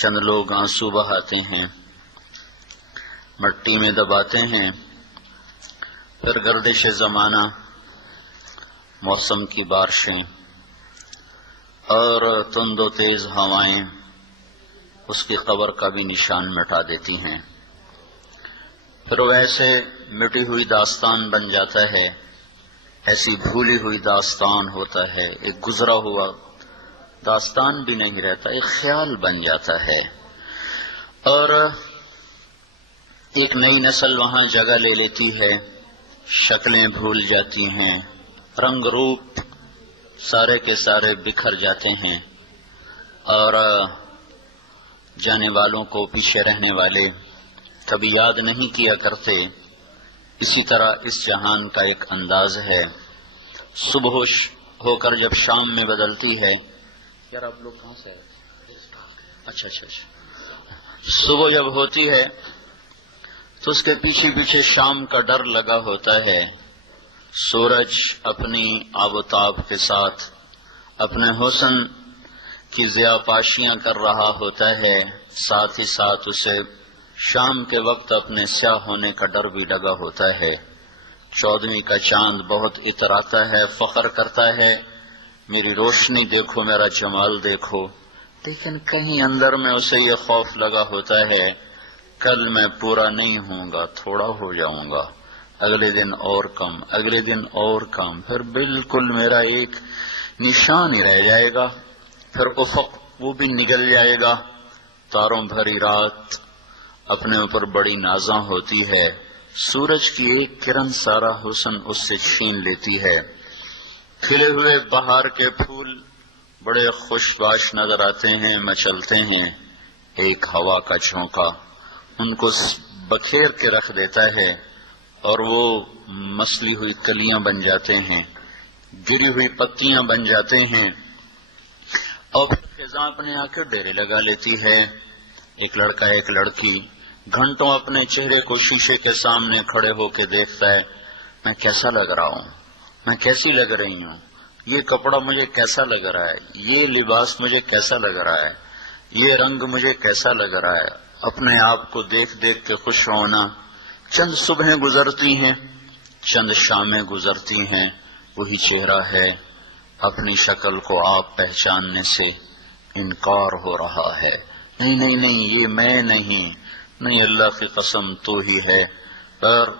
چند لوگ آنسو بہاتے ہیں، مٹی میں دباتے ہیں، پھر گردش زمانہ، موسم کی بارشیں اور تند و تیز ہوائیں اس کی قبر کا بھی نشان مٹا دیتی ہیں۔ پھر وہ ایسے مٹی ہوئی داستان بن جاتا ہے، ایسی بھولی ہوئی داستان ہوتا ہے، ایک گزرا ہوا داستان بھی نہیں رہتا، ایک خیال بن جاتا ہے، اور ایک نئی نسل وہاں جگہ لے لیتی ہے، شکلیں بھول جاتی ہیں، رنگ روپ سارے کے سارے بکھر جاتے ہیں، اور جانے والوں کو پیچھے رہنے والے کبھی یاد نہیں کیا کرتے۔ اسی طرح اس جہان کا ایک انداز ہے، صبح ہو کر جب شام میں بدلتی ہے۔ یار آپ لوگ کہاں سے آئے؟ اچھا، صبح جب ہوتی ہے تو اس کے پیچھے پیچھے شام کا ڈر لگا ہوتا ہے۔ سورج اپنی آب و تاب کے ساتھ اپنے حسن کی ضیاء پاشیاں کر رہا ہوتا ہے، ساتھ ہی ساتھ اسے شام کے وقت اپنے سیاہ ہونے کا ڈر بھی لگا ہوتا ہے۔ 14ویں کا چاند بہت اتراتا ہے، فخر کرتا ہے، میری روشنی دیکھو، میرا جمال دیکھو، لیکن کہیں اندر میں اسے یہ خوف لگا ہوتا ہے، کل میں پورا نہیں ہوں گا، تھوڑا ہو جاؤں گا، اگلے دن اور کم، اگلے دن اور کم، پھر بالکل میرا ایک نشان ہی رہ جائے گا، پھر افق وہ بھی نگل جائے گا۔ تاروں بھری رات اپنے اوپر بڑی نازاں ہوتی ہے، سورج کی ایک کرن سارا حسن اس سے چھین لیتی ہے۔ کھلے ہوئے بہار کے پھول بڑے خوشباش نظر آتے ہیں، مچلتے ہیں، ایک ہوا کا جھونکا ان کو بکھیر کے رکھ دیتا ہے، اور وہ مسلی ہوئی کلیاں بن جاتے ہیں، گری ہوئی پتیاں بن جاتے ہیں، اور پھر خزاں اپنے آ کے ڈیرے لگا لیتی ہے۔ ایک لڑکا ایک لڑکی گھنٹوں اپنے چہرے کو شیشے کے سامنے کھڑے ہو کے دیکھتا ہے، میں کیسا لگ رہا ہوں، میں کیسی لگ رہی ہوں، یہ کپڑا مجھے کیسا لگ رہا ہے، یہ لباس مجھے کیسا لگ رہا ہے، یہ رنگ مجھے کیسا لگ رہا ہے، اپنے آپ کو دیکھ دیکھ کے خوش ہونا۔ چند صبحیں گزرتی ہیں، چند شامیں گزرتی ہیں، وہی چہرہ ہے، اپنی شکل کو آپ پہچاننے سے انکار ہو رہا ہے، نہیں نہیں نہیں، یہ میں نہیں، نہیں، اللہ کی قسم تو ہی ہے۔ پر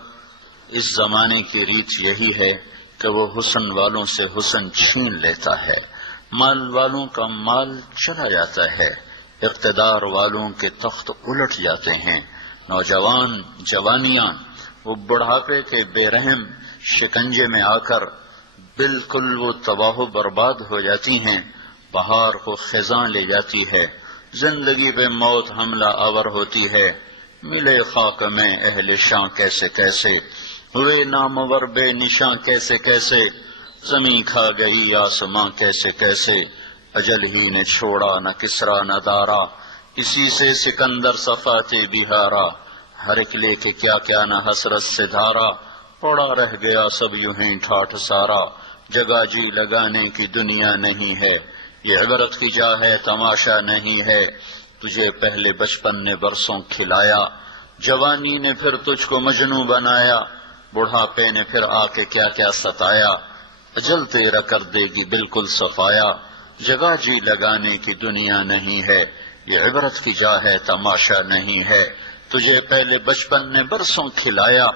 اس زمانے کی ریت یہی ہے کہ وہ حسن والوں سے حسن چھین لیتا ہے، مال والوں کا مال چلا جاتا ہے، اقتدار والوں کے تخت الٹ جاتے ہیں، نوجوان جوانیاں وہ بڑھاپے کے بے رحم شکنجے میں آ کر بالکل وہ تباہ و برباد ہو جاتی ہیں، بہار کو خزاں لے جاتی ہے، زندگی پہ موت حملہ آور ہوتی ہے، ملے خاک میں اہل شاں کیسے کیسے، ہوئے نامور بے نشاں کیسے کیسے، زمین کھا گئی آسماں کیسے کیسے، اجل ہی نے چھوڑا نہ کسرا نہ دارا، اسی سے سکندر صفاتے بہارا، ہر ایک لے کے کیا کیا نہ حسرت سے دھارا، پڑا رہ گیا سب یوں ہی ٹھاٹھ سارا، جگہ جی لگانے کی دنیا نہیں ہے، یہ عبرت کی جا ہے تماشا نہیں ہے، تجھے پہلے بچپن نے برسوں کھلایا، جوانی نے پھر تجھ کو مجنوں بنایا، بڑھاپے نے پھر آ کے کیا کیا ستایا، اجل تیرا کر دے گی بالکل صفایا، جگہ جی لگانے کی دنیا نہیں ہے، یہ عبرت کی جا ہے تماشا نہیں ہے، تجھے پہلے بچپن نے برسوں کھلایا،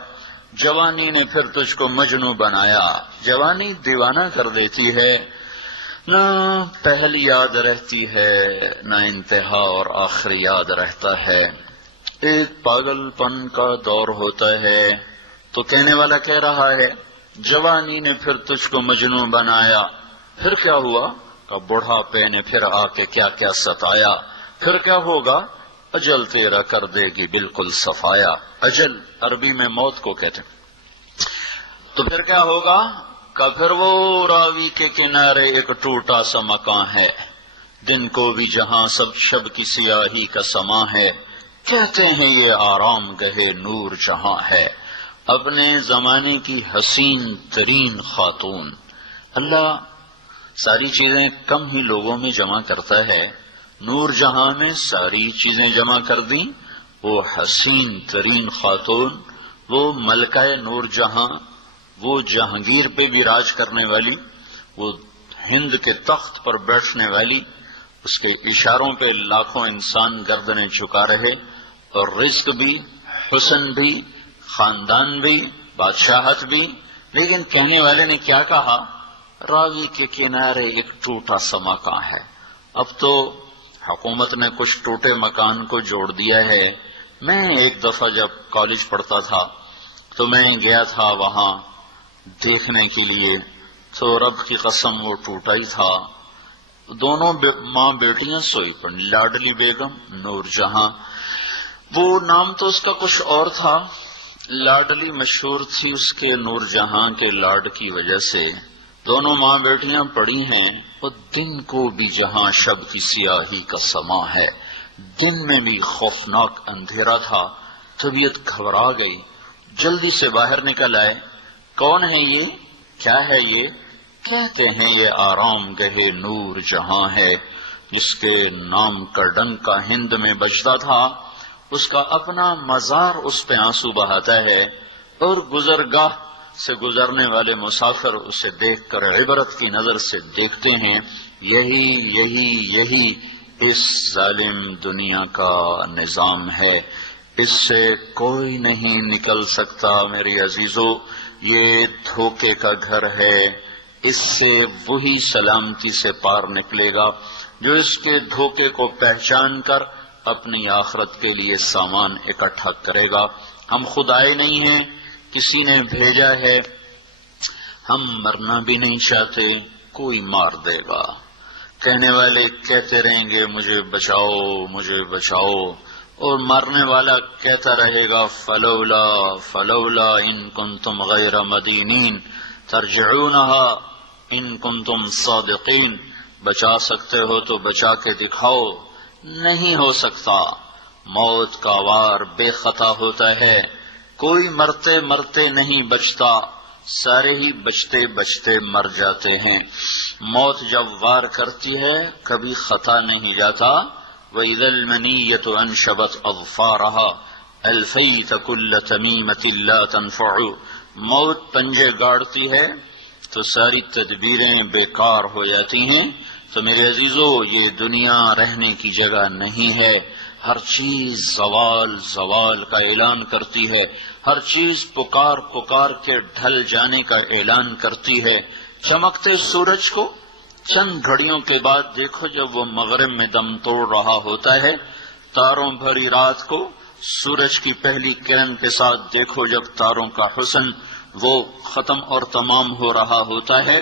جوانی نے پھر تجھ کو مجنوں بنایا۔ جوانی دیوانہ کر دیتی ہے، نہ پہل یاد رہتی ہے، نہ انتہا اور آخر یاد رہتا ہے، ایک پاگل پن کا دور ہوتا ہے۔ تو کہنے والا کہہ رہا ہے جوانی نے پھر تجھ کو مجنوں بنایا، پھر کیا ہوا کہ بڑھاپے نے پھر آ کے کیا کیا ستایا، پھر کیا ہوگا، اجل تیرا کر دے گی بالکل صفایا۔ اجل عربی میں موت کو کہتے ہیں۔ تو پھر کیا ہوگا کہ پھر وہ راوی کے کنارے ایک ٹوٹا سا مکان ہے، دن کو بھی جہاں سب شب کی سیاہی کا سما ہے، کہتے ہیں یہ آرام گہے نور جہاں ہے، اپنے زمانے کی حسین ترین خاتون۔ اللہ ساری چیزیں کم ہی لوگوں میں جمع کرتا ہے، نور جہاں میں ساری چیزیں جمع کر دیں. وہ حسین ترین خاتون، وہ ملکہ نور جہاں، وہ جہانگیر پہ بھی راج کرنے والی، وہ ہند کے تخت پر بیٹھنے والی، اس کے اشاروں پہ لاکھوں انسان گردنیں جھکا رہے، اور رزق بھی، حسن بھی، خاندان بھی، بادشاہت بھی. لیکن کہنے والے نے کیا کہا؟ راوی کے کنارے ایک ٹوٹا سا مکان ہے. اب تو حکومت نے کچھ ٹوٹے مکان کو جوڑ دیا ہے. میں ایک دفعہ جب کالج پڑھتا تھا تو میں گیا تھا وہاں دیکھنے کے لیے، تو رب کی قسم وہ ٹوٹا ہی تھا. دونوں ماں بیٹیاں سوئی پڑی، لاڈلی بیگم، نور جہاں. وہ نام تو اس کا کچھ اور تھا، لاڈلی مشہور تھی اس کے نور جہاں کے لاڈ کی وجہ سے. دونوں ماں بیٹیاں پڑی ہیں، اور دن کو بھی جہاں شب کی سیاہی کا سما ہے، دن میں بھی خوفناک اندھیرا تھا. طبیعت گھبرا گئی، جلدی سے باہر نکل آئے. کون ہے یہ؟ کیا ہے یہ؟ کہتے ہیں یہ آرام گہے نور جہاں ہے، جس کے نام کا ڈنکا ہند میں بجتا تھا. اس کا اپنا مزار اس پہ آنسو بہاتا ہے، اور گزرگاہ سے گزرنے والے مسافر اسے دیکھ کر عبرت کی نظر سے دیکھتے ہیں. یہی اس ظالم دنیا کا نظام ہے، اس سے کوئی نہیں نکل سکتا. میرے عزیزو، یہ دھوکے کا گھر ہے. اس سے وہی سلامتی سے پار نکلے گا جو اس کے دھوکے کو پہچان کر اپنی آخرت کے لیے سامان اکٹھا کرے گا. ہم خود آئے نہیں ہیں، کسی نے بھیجا ہے. ہم مرنا بھی نہیں چاہتے، کوئی مار دے گا. کہنے والے کہتے رہیں گے مجھے بچاؤ مجھے بچاؤ، اور مرنے والا کہتا رہے گا فلولا فلولا ان کنتم غیر مدینین ترجعونہا ان کنتم صادقین. بچا سکتے ہو تو بچا کے دکھاؤ. نہیں ہو سکتا. موت کا وار بے خطا ہوتا ہے، کوئی مرتے مرتے نہیں بچتا، سارے ہی بچتے بچتے مر جاتے ہیں. موت جب وار کرتی ہے کبھی خطا نہیں جاتا. وَإِذَا الْمَنِيَّةُ أَنْشَبَتْ أَظْفَارَهَا أَلْفَيْتَ كُلَّ تَمِيمَةٍ لَا تَنْفَعُ. موت پنجے گاڑتی ہے تو ساری تدبیریں بیکار ہو جاتی ہیں. تو میرے عزیزو، یہ دنیا رہنے کی جگہ نہیں ہے. ہر چیز زوال زوال کا اعلان کرتی ہے، ہر چیز پکار پکار کے ڈھل جانے کا اعلان کرتی ہے. چمکتے سورج کو چند گھڑیوں کے بعد دیکھو جب وہ مغرب میں دم توڑ رہا ہوتا ہے. تاروں بھری رات کو سورج کی پہلی کرن کے ساتھ دیکھو جب تاروں کا حسن وہ ختم اور تمام ہو رہا ہوتا ہے.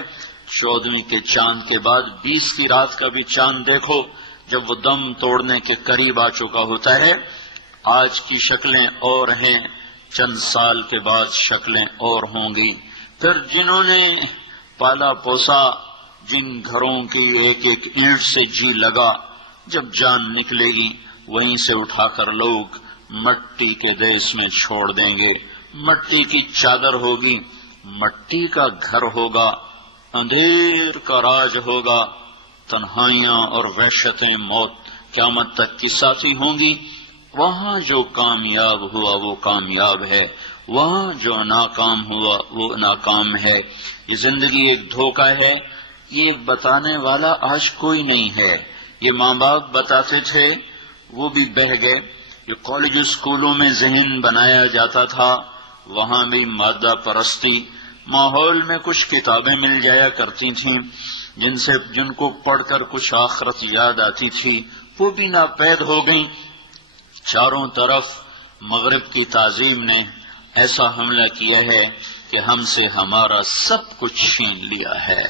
14ویں کے چاند کے بعد 20 کی رات کا بھی چاند دیکھو جب وہ دم توڑنے کے قریب آ چکا ہوتا ہے. آج کی شکلیں اور ہیں، چند سال کے بعد شکلیں اور ہوں گی. پھر جنہوں نے پالا پوسا، جن گھروں کی ایک ایک اینٹ سے جی لگا، جب جان نکلے گی وہیں سے اٹھا کر لوگ مٹی کے دیس میں چھوڑ دیں گے. مٹی کی چادر ہوگی، مٹی کا گھر ہوگا، اندھیر کا راج ہوگا. تنہائیاں اور وحشتیں موت قیامت تک کی ساتھی ہوں گی. وہاں جو کامیاب ہوا وہ کامیاب ہے، وہاں جو ناکام ہوا وہ ناکام ہے. یہ زندگی ایک دھوکہ ہے، یہ بتانے والا آج کوئی نہیں ہے. یہ ماں باپ بتاتے تھے، وہ بھی بہہ گئے. یہ کالج اسکولوں میں ذہن بنایا جاتا تھا، وہاں بھی مادہ پرستی. ماحول میں کچھ کتابیں مل جایا کرتی تھیں جن کو پڑھ کر کچھ آخرت یاد آتی تھی، وہ بھی ناپید ہو گئیں. چاروں طرف مغرب کی تعظیم نے ایسا حملہ کیا ہے کہ ہم سے ہمارا سب کچھ چھین لیا ہے.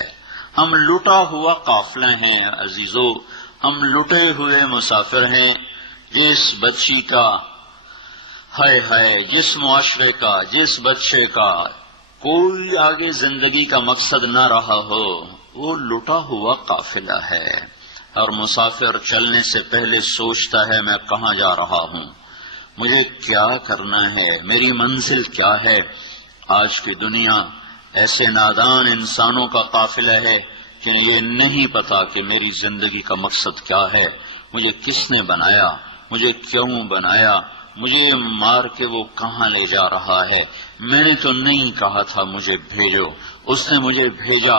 ہم لوٹا ہوا قافلہ ہیں عزیزو، ہم لٹے ہوئے مسافر ہیں. جس بچی کا ہائے ہائے، جس معاشرے کا، جس بچے کا کوئی آگے زندگی کا مقصد نہ رہا ہو، وہ لٹا ہوا قافلہ ہے. اور مسافر چلنے سے پہلے سوچتا ہے میں کہاں جا رہا ہوں، مجھے کیا کرنا ہے، میری منزل کیا ہے. آج کی دنیا ایسے نادان انسانوں کا قافلہ ہے جنہیں یہ نہیں پتا کہ میری زندگی کا مقصد کیا ہے. مجھے کس نے بنایا، مجھے کیوں بنایا، مجھے مار کے وہ کہاں لے جا رہا ہے؟ میں نے تو نہیں کہا تھا مجھے بھیجو، اس نے مجھے بھیجا۔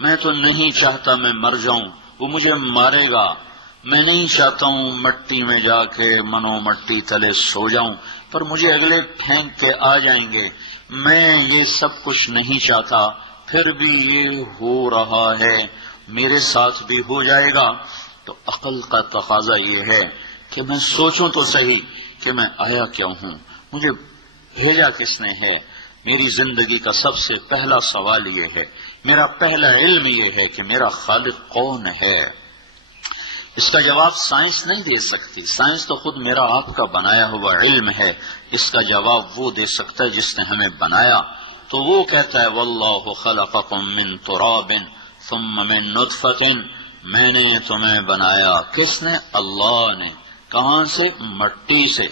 میں تو نہیں چاہتا میں مر جاؤں، وہ مجھے مارے گا۔ میں نہیں چاہتا ہوں مٹی میں جا کے منو مٹی تلے سو جاؤں، پر مجھے اگلے پھینک کے آ جائیں گے۔ میں یہ سب کچھ نہیں چاہتا، پھر بھی یہ ہو رہا ہے، میرے ساتھ بھی ہو جائے گا۔ تو عقل کا تقاضا یہ ہے کہ میں سوچوں تو صحیح کہ میں آیا کیوں ہوں، مجھے بھیجا کس نے ہے۔ میری زندگی کا سب سے پہلا سوال یہ ہے، میرا پہلا علم یہ ہے کہ میرا خالق کون ہے۔ اس کا جواب سائنس نہیں دے سکتی، سائنس تو خود میرا آپ کا بنایا ہوا علم ہے۔ اس کا جواب وہ دے سکتا ہے جس نے ہمیں بنایا۔ تو وہ کہتا ہے واللہ خلقکم من تراب ثم من نطفۃ، میں نے تمہیں بنایا۔ کس نے؟ اللہ نے۔ کہاں سے؟ مٹی سے۔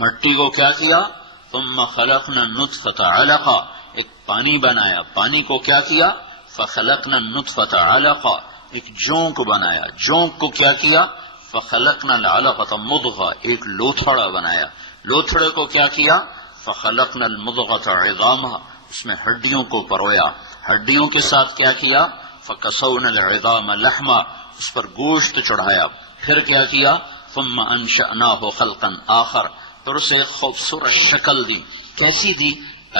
مٹی کو کیا کیا؟ ثم خلقنا النطفۃ علقہ، ایک پانی بنایا۔ پانی کو کیا کیا؟ فخلقنا النطفۃ علقہ، ایک جونک بنایا۔ جونک کو کیا کیا؟ فخلقنا العلقۃ مضغہ، ایک لوتھڑا بنایا۔ لوتھڑے کو کیا کیا؟ فخلقنا المضغۃ عظاما، اس میں ہڈیوں کو پرویا۔ ہڈیوں کے ساتھ کیا کیا؟ فکسونا العظام لحما، اس پر گوشت چڑھایا۔ پھر کیا کیا؟ ثم انشأناہ خلقا آخر، پھر اسے ایک خوبصورت شکل دی۔ کیسی دی؟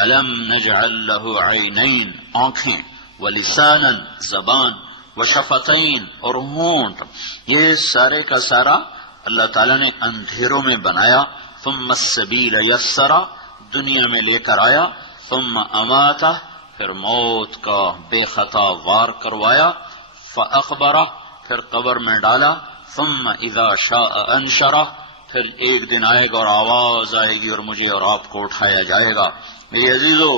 الم نجعل لہ عینین، آنکھیں، ولسانا، زبان، وشفتین، اور ہونٹ۔ یہ سارے کا سارا اللہ تعالیٰ نے اندھیروں میں بنایا۔ ثم السبیل یسرا، دنیا میں لے کر آیا۔ ثم اماتہ، پھر موت کا بے خطا وار کروایا۔ فاخبرہ، پھر قبر میں ڈالا۔ ثم اذا شاء انشرہ، پھر ایک دن آئے گا اور آواز آئے گی اور مجھے اور آپ کو اٹھایا جائے گا۔ میری عزیزو،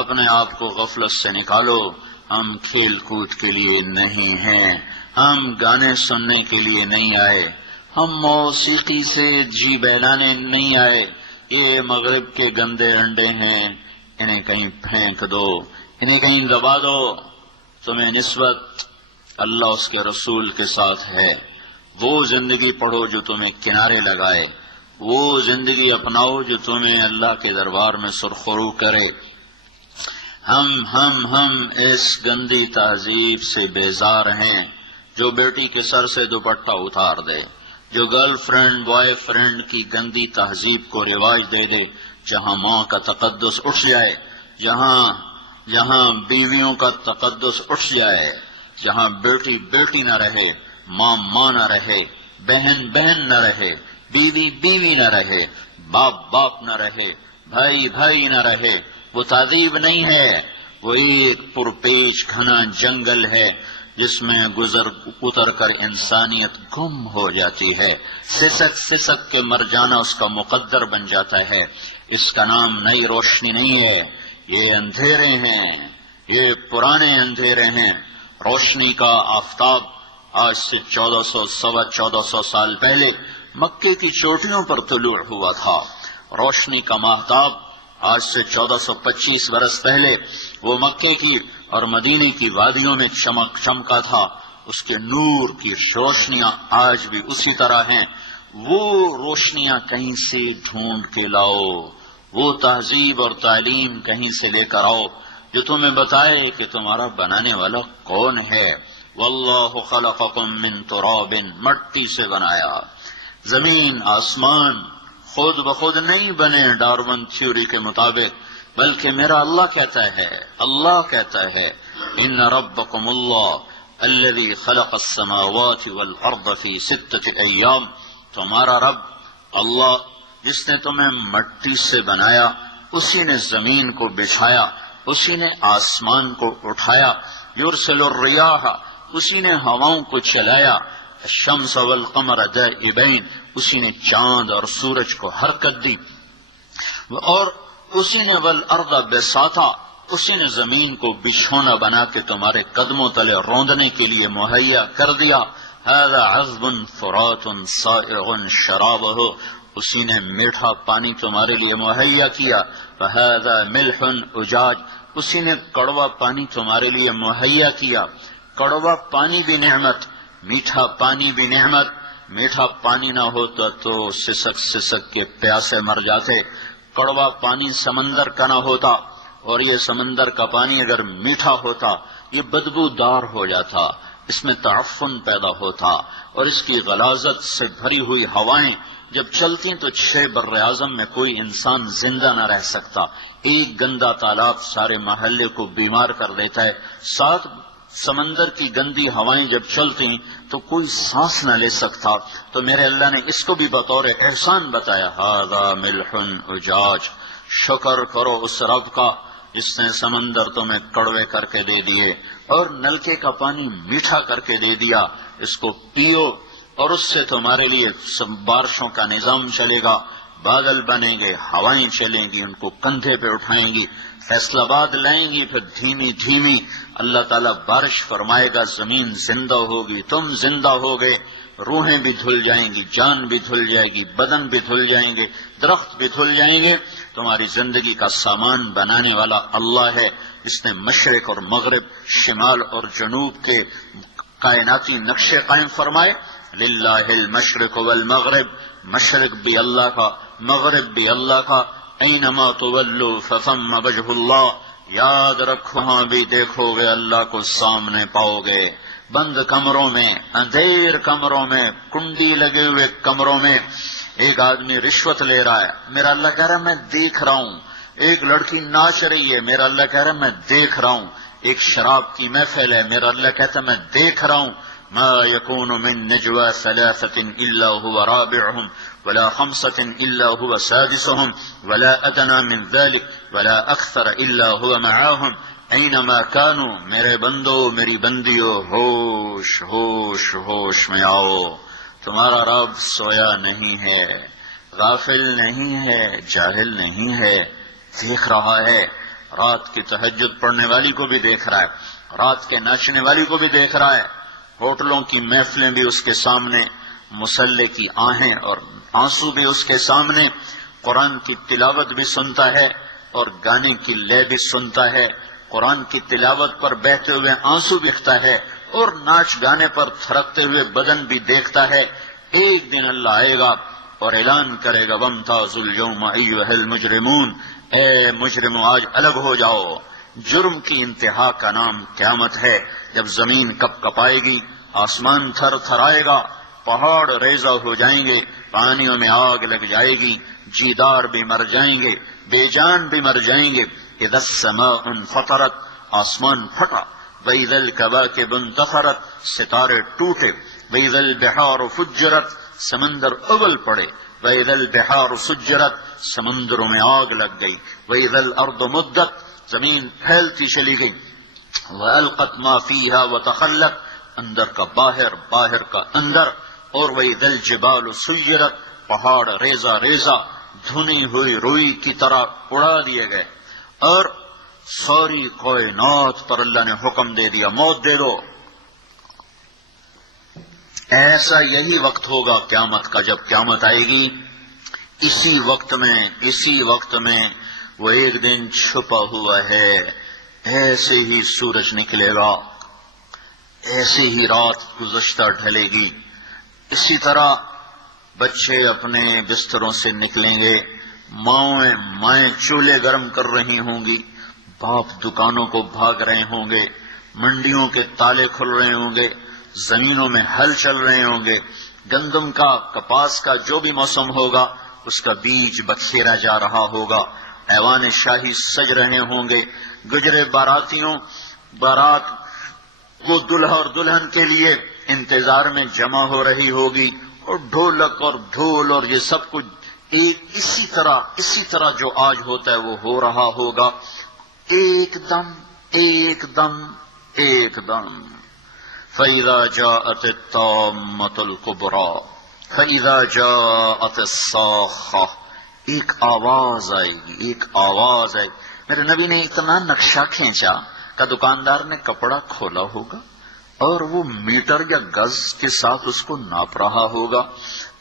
اپنے آپ کو غفلت سے نکالو۔ ہم کھیل کود کے لیے نہیں ہیں، ہم گانے سننے کے لیے نہیں آئے، ہم موسیقی سے جی بہلانے نہیں آئے۔ یہ مغرب کے گندے انڈے ہیں، انہیں کہیں پھینک دو، انہیں کہیں دبا دو۔ تمہیں نسبت اللہ اس کے رسول کے ساتھ ہے۔ وہ زندگی پڑھو جو تمہیں کنارے لگائے، وہ زندگی اپناؤ جو تمہیں اللہ کے دربار میں سرخرو کرے۔ ہم اس گندی تہذیب سے بیزار ہیں جو بیٹی کے سر سے دوپٹہ اتار دے، جو گرل فرینڈ بوائے فرینڈ کی گندی تہذیب کو رواج دے دے، جہاں ماں کا تقدس اٹھ جائے، جہاں بیویوں کا تقدس اٹھ جائے، جہاں بیٹی بیٹی نہ رہے، ماں ماں نہ رہے، بہن بہن نہ رہے، بیوی بیوی نہ رہے، باپ باپ نہ رہے، بھائی بھائی نہ رہے۔ وہ تہذیب نہیں ہے، وہ ایک پرپیچ گھنا جنگل ہے جس میں اتر کر انسانیت گم ہو جاتی ہے۔ سسک سسک کے مر جانا اس کا مقدر بن جاتا ہے۔ اس کا نام نئی روشنی نہیں ہے، یہ اندھیرے ہیں، یہ پرانے اندھیرے ہیں۔ روشنی کا آفتاب آج سے 1400 سال پہلے مکے کی چوٹیوں پر طلوع ہوا تھا۔ روشنی کا ماہتاب آج سے 1425 برس پہلے وہ مکے کی اور مدینے کی وادیوں میں چمکا تھا۔ اس کے نور کی روشنیاں آج بھی اسی طرح ہیں۔ وہ روشنیاں کہیں سے ڈھونڈ کے لاؤ، وہ تہذیب اور تعلیم کہیں سے لے کر آؤ جو تمہیں بتائے کہ تمہارا بنانے والا کون ہے۔ واللہ خلقکم من تراب، مٹی سے بنایا۔ زمین آسمان خود بخود نہیں بنے ڈارون تھیوری کے مطابق، بلکہ میرا اللہ کہتا ہے ان ربکم اللہ الذی خلق السماوات والارض فی 6 ایام، تمہارا رب اللہ جس نے تمہیں مٹی سے بنایا، اسی نے زمین کو بچھایا، اسی نے آسمان کو اٹھایا، یرسل الریاح، اسی نے ہواؤں کو چلایا، الشمس والقمر دائبین، اسی نے چاند اور سورج کو حرکت دی، اور اسی نے والارض بساطا، اسی نے زمین کو بچھونا بنا کے تمہارے قدموں تلے روندنے کے لیے مہیا کر دیا۔ هذا عذب فرات سائغ شرابہ، اسی نے میٹھا پانی تمہارے لیے مہیا کیا۔ فهذا ملح اجاج، اسی نے کڑوا پانی تمہارے لیے مہیا کیا۔ کڑوا پانی بھی نعمت، میٹھا پانی بھی نعمت، میٹھا پانی نہ ہوتا تو سسک سسک کے پیاسے مر جاتے، کڑوا پانی سمندر کا نہ ہوتا، اور یہ سمندر کا پانی اگر میٹھا ہوتا یہ بدبودار ہو جاتا، اس میں تعفن پیدا ہوتا، اور اس کی غلاظت سے بھری ہوئی ہوائیں جب چلتی تو 6 بر اعظم میں کوئی انسان زندہ نہ رہ سکتا، ایک گندا تالاب سارے محلے کو بیمار کر دیتا ہے، 7 سمندر کی گندی ہوائیں جب چلتی تو کوئی سانس نہ لے سکتا، تو میرے اللہ نے اس کو بھی بطور احسان بتایا، ھذا ملح اجاج، شکر کرو اس رب کا جس نے سمندر تمہیں کڑوے کر کے دے دیے اور نلکے کا پانی میٹھا کر کے دے دیا، اس کو پیو اور اس سے تمہارے لیے بارشوں کا نظام چلے گا، بادل بنیں گے، ہوائیں چلیں گی، ان کو کندھے پہ اٹھائیں گی، فیصل آباد لائیں گی، پھر دھیمی دھیمی اللہ تعالیٰ بارش فرمائے گا، زمین زندہ ہوگی، تم زندہ ہوگے، روحیں بھی دھل جائیں گی، جان بھی دھل جائے گی، بدن بھی دھل جائیں گے، درخت بھی دھل جائیں گے، تمہاری زندگی کا سامان بنانے والا اللہ ہے، اس نے مشرق اور مغرب، شمال اور جنوب کے کائناتی نقشے قائم فرمائے، للہ المشرق والمغرب، مشرق بھی اللہ کا، مغرب بھی اللہ کا، اینما تولوا فثم وجہ اللہ، یاد رکھو ہاں بھی دیکھو گے اللہ کو سامنے پاؤ گے، بند کمروں میں، اندھیر کمروں میں، کنڈی لگے ہوئے کمروں میں ایک آدمی رشوت لے رہا ہے، میرا اللہ کہہ رہا ہے میں دیکھ رہا ہوں، ایک لڑکی ناچ رہی ہے، میرا اللہ کہہ رہا ہے میں دیکھ رہا ہوں، ایک شراب کی محفل ہے، میرا اللہ کہتا ہے میں دیکھ رہا ہوں، ما يكون من نجوى 3 إلا هو رابعهم ولا 5 إلا هو سادسهم ولا أدنى من ذلك ولا أكثر إلا هو معهم أينما كانوا، میرے بندو میری بندیو، ہوش ہوش ہوش میں آؤ، تمہارا رب سویا نہیں ہے، غافل نہیں ہے، جاہل نہیں ہے، دیکھ رہا ہے، رات کی تہجد پڑھنے والی کو بھی دیکھ رہا ہے، رات کے ناچنے والی کو بھی دیکھ رہا ہے، ہوٹلوں کی محفلیں بھی اس کے سامنے، مسلح کی آہیں اور آنسو بھی اس کے سامنے، قرآن کی تلاوت بھی سنتا ہے اور گانے کی لے بھی سنتا ہے، قرآن کی تلاوت پر بہتے ہوئے آنسو بکتا ہے اور ناچ گانے پر تھرکتے ہوئے بدن بھی دیکھتا ہے، ایک دن اللہ آئے گا اور اعلان کرے گا وامتازوا اليوم ایھا المجرمون، اے مجرموں آج الگ ہو جاؤ، جرم کی انتہا کا نام قیامت ہے، جب زمین کپ کپائے گی، آسمان تھر تھرائے گا، پہاڑ ریزہ ہو جائیں گے، پانیوں میں آگ لگ جائے گی، جیدار بھی مر جائیں گے، بے جان بھی مر جائیں گے، اذا السماء انفطرت، آسمان پھٹا، واذا الکواکب انتثرت، ستارے ٹوٹے، واذا البحار فجرت، سمندر اول پڑے، واذا البحار سجرت، سمندروں میں آگ لگ گئی، واذا الارض مدت، زمین پھیلتی چلی گئی، وَأَلْقَتْ مَا فِيهَا وَتَخَلَّتْ، اندر کا باہر، باہر کا اندر، اور وَإِذَا الْجِبَالُ سُيِّرَتْ، پہاڑ ریزہ ریزہ دھنی ہوئی روئی کی طرح اڑا دیے گئے، اور ساری کائنات پر اللہ نے حکم دے دیا موت دے دو۔ ایسا یہی وقت ہوگا قیامت کا، جب قیامت آئے گی، اسی وقت میں وہ ایک دن چھپا ہوا ہے، ایسے ہی سورج نکلے گا، ایسے ہی رات گزشتہ ڈھلے گی، اسی طرح بچے اپنے بستروں سے نکلیں گے، مائیں چولہے گرم کر رہی ہوں گی، باپ دکانوں کو بھاگ رہے ہوں گے، منڈیوں کے تالے کھل رہے ہوں گے، زمینوں میں ہل چل رہے ہوں گے، گندم کا، کپاس کا جو بھی موسم ہوگا اس کا بیج بکھیرا جا رہا ہوگا، ایوان شاہی سج رہے ہوں گے، گجرے باراتیوں، بارات وہ دلہا اور دلہن کے لیے انتظار میں جمع ہو رہی ہوگی، اور ڈھولک اور ڈھول اور یہ سب کچھ اسی طرح جو آج ہوتا ہے وہ ہو رہا ہوگا، ایک دم فَإِذَا جَاءَتِ الطَّامَّةُ الْكُبْرَى فَإِذَا جَاءَتِ الصَّاخَّةُ، ایک آواز آئے گی، میرے نبی نے اتنا نقشہ کھینچا کہ دکاندار نے کپڑا کھولا ہوگا اور وہ میٹر یا گز کے ساتھ اس کو ناپ رہا ہوگا،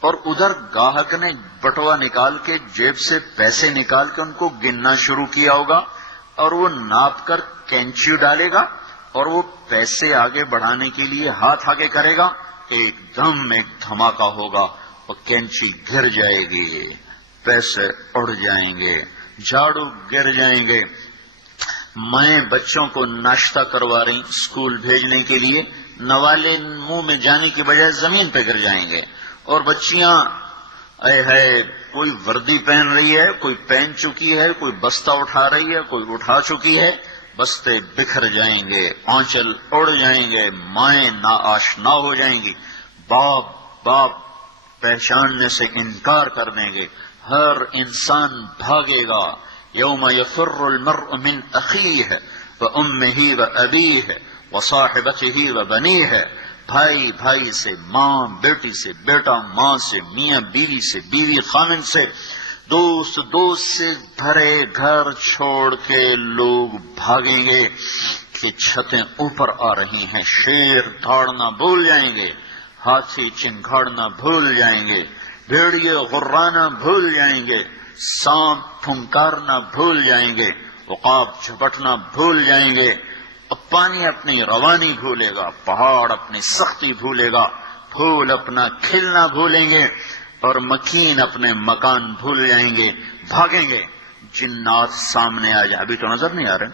اور ادھر گاہک نے بٹوا نکال کے جیب سے پیسے نکال کے ان کو گننا شروع کیا ہوگا، اور وہ ناپ کر کینچی ڈالے گا اور وہ پیسے آگے بڑھانے کے لیے ہاتھ آگے کرے گا، ایک دم ایک دھماکہ ہوگا اور کینچی گر جائے گی، پیسے اڑ جائیں گے، جھاڑو گر جائیں گے۔ مائیں بچوں کو ناشتہ کروا رہی اسکول بھیجنے کے لیے، نوالے منہ میں جانے کی بجائے زمین پہ گر جائیں گے، اور بچیاں اے ہے کوئی وردی پہن رہی ہے، کوئی پہن چکی ہے، کوئی بستہ اٹھا رہی ہے، کوئی اٹھا چکی ہے، بستے بکھر جائیں گے، آنچل اڑ جائیں گے، مائیں ناآشنا ہو جائیں گی، باپ پہچاننے سے انکار کر دیں گے، ہر انسان بھاگے گا۔ یوم یفر المرء من اخیہ وامہ وابیہ وصاحبتہ وبنیہ، بھائی سے، ماں بیٹی سے، بیٹا ماں سے، میاں بیوی سے، بیوی خامن سے، دوست سے بھرے گھر چھوڑ کے لوگ بھاگیں گے کہ چھتیں اوپر آ رہی ہیں، شیر دھاڑنا بھول جائیں گے، ہاتھی چنگھاڑنا بھول جائیں گے، بھیڑیے غرانا بھول جائیں گے، سانپ پھنکارنا بھول جائیں گے، عقاب جھپٹنا بھول جائیں گے، پانی اپنی روانی بھولے گا، پہاڑ اپنی سختی بھولے گا، پھول اپنا کھلنا بھولیں گے، اور مکین اپنے مکان بھول جائیں گے، بھاگیں گے۔ جنات سامنے آ جائیں، ابھی تو نظر نہیں آ رہے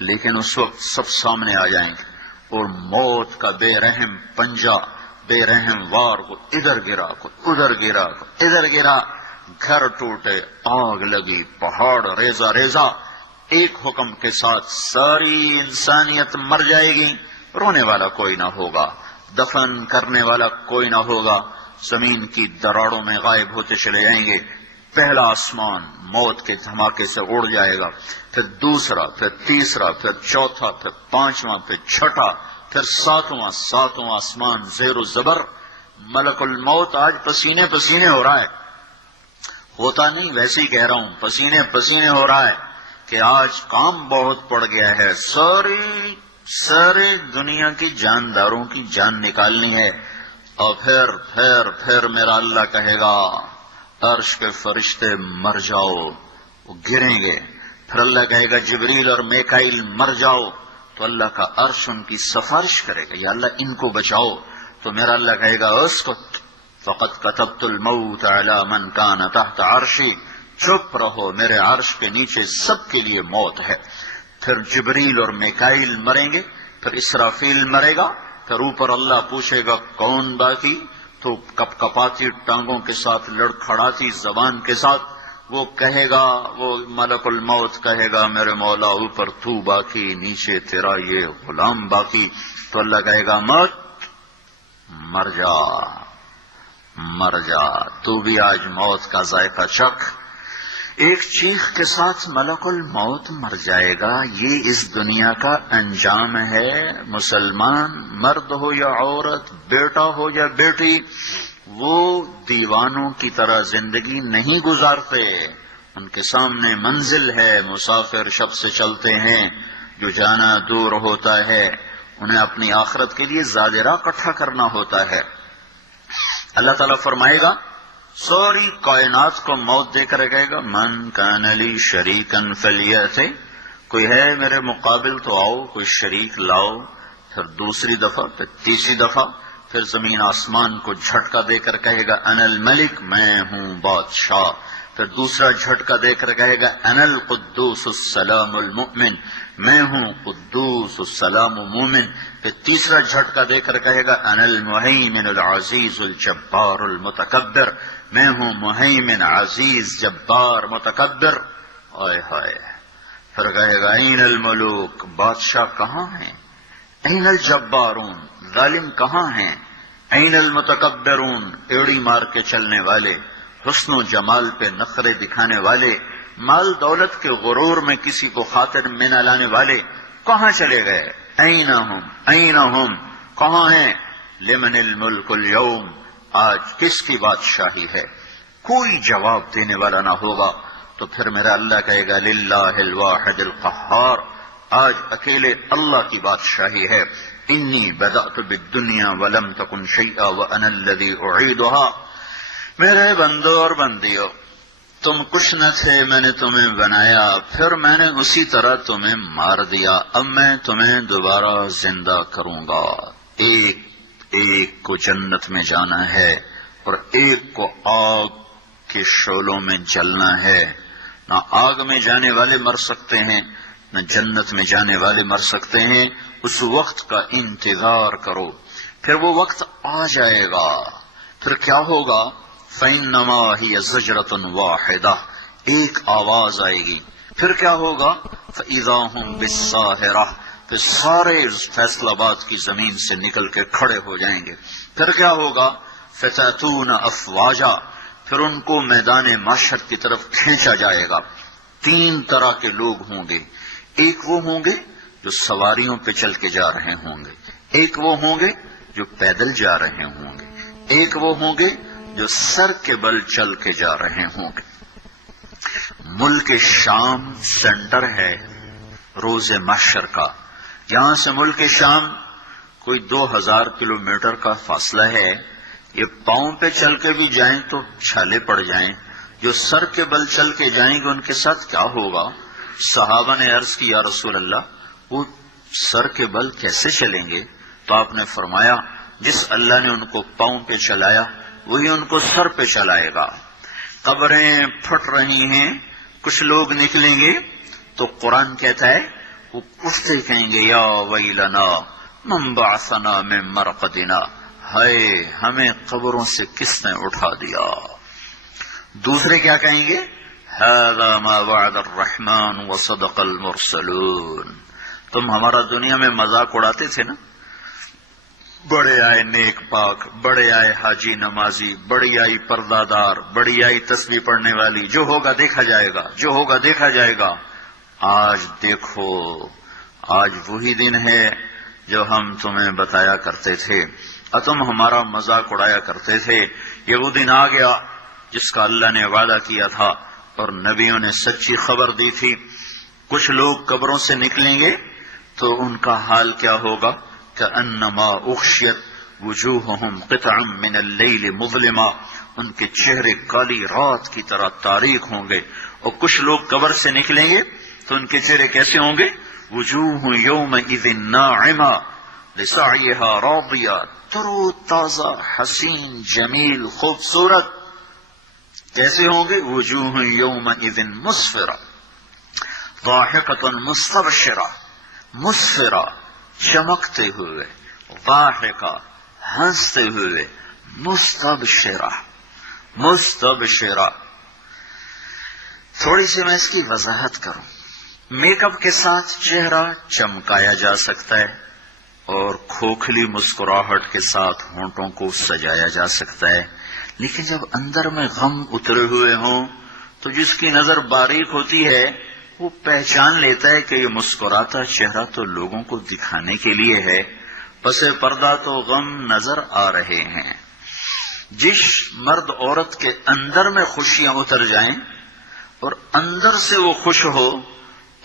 لیکن اس وقت سب سامنے آ جائیں گے، اور موت کا بے رحم پنجہ، بے رحم وار کو ادھر گرا، کو ادھر گرا، کو ادھر گرا، گھر ٹوٹے، آگ لگی، پہاڑ ریزہ ریزہ، ایک حکم کے ساتھ ساری انسانیت مر جائے گی، رونے والا کوئی نہ ہوگا، دفن کرنے والا کوئی نہ ہوگا، زمین کی دراڑوں میں غائب ہوتے چلے جائیں گے۔ پہلا آسمان موت کے دھماکے سے اڑ جائے گا، پھر دوسرا، پھر تیسرا، پھر چوتھا، پھر پانچواں، پھر چھٹا، پھر ساتواں آسمان زیر و زبر۔ ملک الموت آج پسینے پسینے ہو رہا ہے، ہوتا نہیں ویسے ہی کہہ رہا ہوں، پسینے پسینے ہو رہا ہے کہ آج کام بہت پڑ گیا ہے، ساری دنیا کی جانداروں کی جان نکالنی ہے، اور پھر میرا اللہ کہے گا عرش کے فرشتے مر جاؤ، وہ گریں گے، پھر اللہ کہے گا جبریل اور میکائیل مر جاؤ، تو اللہ کا عرش ان کی سفارش کرے گا، یا اللہ ان کو بچاؤ، تو میرا اللہ کہے گا اسکت فقد كتبت الموت على من كان تحت عرشی، چپ رہو، میرے عرش کے نیچے سب کے لیے موت ہے۔ پھر جبریل اور میکائیل مریں گے، پھر اسرافیل مرے گا، پھر اوپر اللہ پوچھے گا کون باقی، تو کپ کپاتی ٹانگوں کے ساتھ، لڑکھڑاتی زبان کے ساتھ وہ کہے گا، وہ ملک الموت کہے گا میرے مولا اوپر تو باقی، نیچے تیرا یہ غلام باقی، تو اللہ کہے گا مت، مر جا، تو بھی آج موت کا ذائقہ چکھ۔ ایک چیخ کے ساتھ ملک الموت مر جائے گا، یہ اس دنیا کا انجام ہے۔ مسلمان مرد ہو یا عورت، بیٹا ہو یا بیٹی، وہ دیوانوں کی طرح زندگی نہیں گزارتے، ان کے سامنے منزل ہے، مسافر شب سے چلتے ہیں، جو جانا دور ہوتا ہے، انہیں اپنی آخرت کے لیے زادرہ اکٹھا کرنا ہوتا ہے۔ اللہ تعالیٰ فرمائے گا ساری کائنات کو موت دے کر کہے گا من کان لی شریکن فلیأتی، کوئی ہے میرے مقابل تو آؤ، کوئی شریک لاؤ۔ پھر دوسری دفعہ، پھر تیسری دفعہ، پھر زمین آسمان کو جھٹکا دے کر کہے گا انا الملک، میں ہوں بادشاہ۔ پھر دوسرا جھٹکا دے کر کہے گا انا القدوس السلام المؤمن، میں ہوں قدوس السلام مومن۔ پھر تیسرا جھٹکا دے کر کہے گا انا المہیمن العزیز الجبار المتکبر، میں ہوں مہیمن عزیز جبار متکبر۔ آئے ہائے، پھر کہے گا این الملوک، بادشاہ کہاں ہیں؟ این الجبارون، ظالم کہاں ہیں؟ این المتکبرون، ایڑی مار کے چلنے والے، حسن و جمال پہ نخرے دکھانے والے، مال دولت کے غرور میں کسی کو خاطر میں نہ لانے والے، کہاں چلے گئے؟ این ہم، کہاں ہیں؟ لمن الملک اليوم، آج کس کی بادشاہی ہے؟ کوئی جواب دینے والا نہ ہوگا۔ تو پھر میرا اللہ کہے گا للہ الواحد القہار، آج اکیلے اللہ کی بادشاہی ہے۔ انی بدأت بالدنیا ولم تکن شیئا وانا الذی اعیدها، میرے بندو اور بندیو، تم کچھ نہ تھے، میں نے تمہیں بنایا، پھر میں نے اسی طرح تمہیں مار دیا، اب میں تمہیں دوبارہ زندہ کروں گا۔ ایک ایک کو جنت میں جانا ہے اور ایک کو آگ کے شعلوں میں جلنا ہے. نہ آگ میں جانے والے مر سکتے ہیں، نہ جنت میں جانے والے مر سکتے ہیں. اس وقت کا انتظار کرو، پھر وہ وقت آ جائے گا. پھر کیا ہوگا؟ فَإِنَّمَا هِيَ زَجْرَةٌ وَاحِدَةٌ، ایک آواز آئے گی. پھر کیا ہوگا؟ فَإِذَا هُمْ بِالسَّاهِرَةِ، پھر سارے فیصل آباد کی زمین سے نکل کے کھڑے ہو جائیں گے. پھر کیا ہوگا؟ فَتَأْتُونَ أَفْوَاجًا، پھر ان کو میدان محشر کی طرف کھینچا جائے گا. 3 طرح کے لوگ ہوں گے. ایک وہ ہوں گے جو سواریوں پہ چل کے جا رہے ہوں گے، ایک وہ ہوں گے جو پیدل جا رہے ہوں گے، ایک وہ ہوں گے جو سر کے بل چل کے جا رہے ہوں گے. ملک شام سینٹر ہے روز محشر کا. یہاں سے ملک شام کوئی 2000 کلومیٹر کا فاصلہ ہے. یہ پاؤں پہ چل کے بھی جائیں تو چھالے پڑ جائیں. جو سر کے بل چل کے جائیں گے ان کے ساتھ کیا ہوگا؟ صحابہ نے عرض کی، یا رسول اللہ وہ سر کے بل کیسے چلیں گے؟ تو آپ نے فرمایا جس اللہ نے ان کو پاؤں پہ چلایا وہی ان کو سر پہ چلائے گا. قبریں پھٹ رہی ہیں، کچھ لوگ نکلیں گے تو قرآن کہتا ہے وہ اٹھتے کہیں گے یا ویلنا من بعثنا من مرقدنا، ہائے ہمیں قبروں سے کس نے اٹھا دیا. دوسرے کیا کہیں گے؟ هذا ما وعد الرحمن وصدق المرسلون، تم ہمارا دنیا میں مذاق اڑاتے تھے نا، بڑے آئے نیک پاک، بڑے آئے حاجی نمازی، بڑی آئی پردہ دار، بڑی آئی تسبیح پڑھنے والی، جو ہوگا دیکھا جائے گا، جو ہوگا دیکھا جائے گا. آج دیکھو، آج وہی دن ہے جو ہم تمہیں بتایا کرتے تھے اور تم ہمارا مذاق اڑایا کرتے تھے. یہ وہ دن آ گیا جس کا اللہ نے وعدہ کیا تھا اور نبیوں نے سچی خبر دی تھی. کچھ لوگ قبروں سے نکلیں گے تو ان کا حال کیا ہوگا؟ كأنما اغشیت وجوہہم قطعا من اللیل مظلما، ان کے چہرے کالی رات کی طرح تاریک ہوں گے. اور کچھ لوگ قبر سے نکلیں گے تو ان کے چہرے کیسے ہوں گے؟ وجوہ یومئذ ناعمہ لسعیہا راضیہ، ترو تازہ، حسین، جمیل، خوبصورت. کیسے ہوں گے؟ وجوہ یومئذ مسفرہ ضاحکۃ مستبشرہ، مسفرہ چمکتے ہوئے، ضاحکہ ہنستے ہوئے، مستبشرہ مستبشرہ. تھوڑی سی میں اس کی وضاحت کروں. میک اپ کے ساتھ چہرہ چمکایا جا سکتا ہے اور کھوکھلی مسکراہٹ کے ساتھ ہونٹوں کو سجایا جا سکتا ہے، لیکن جب اندر میں غم اترے ہوئے ہوں تو جس کی نظر باریک ہوتی ہے وہ پہچان لیتا ہے کہ یہ مسکراتا چہرہ تو لوگوں کو دکھانے کے لیے ہے، پس پردہ تو غم نظر آ رہے ہیں. جس مرد عورت کے اندر میں خوشیاں اتر جائیں اور اندر سے وہ خوش ہو،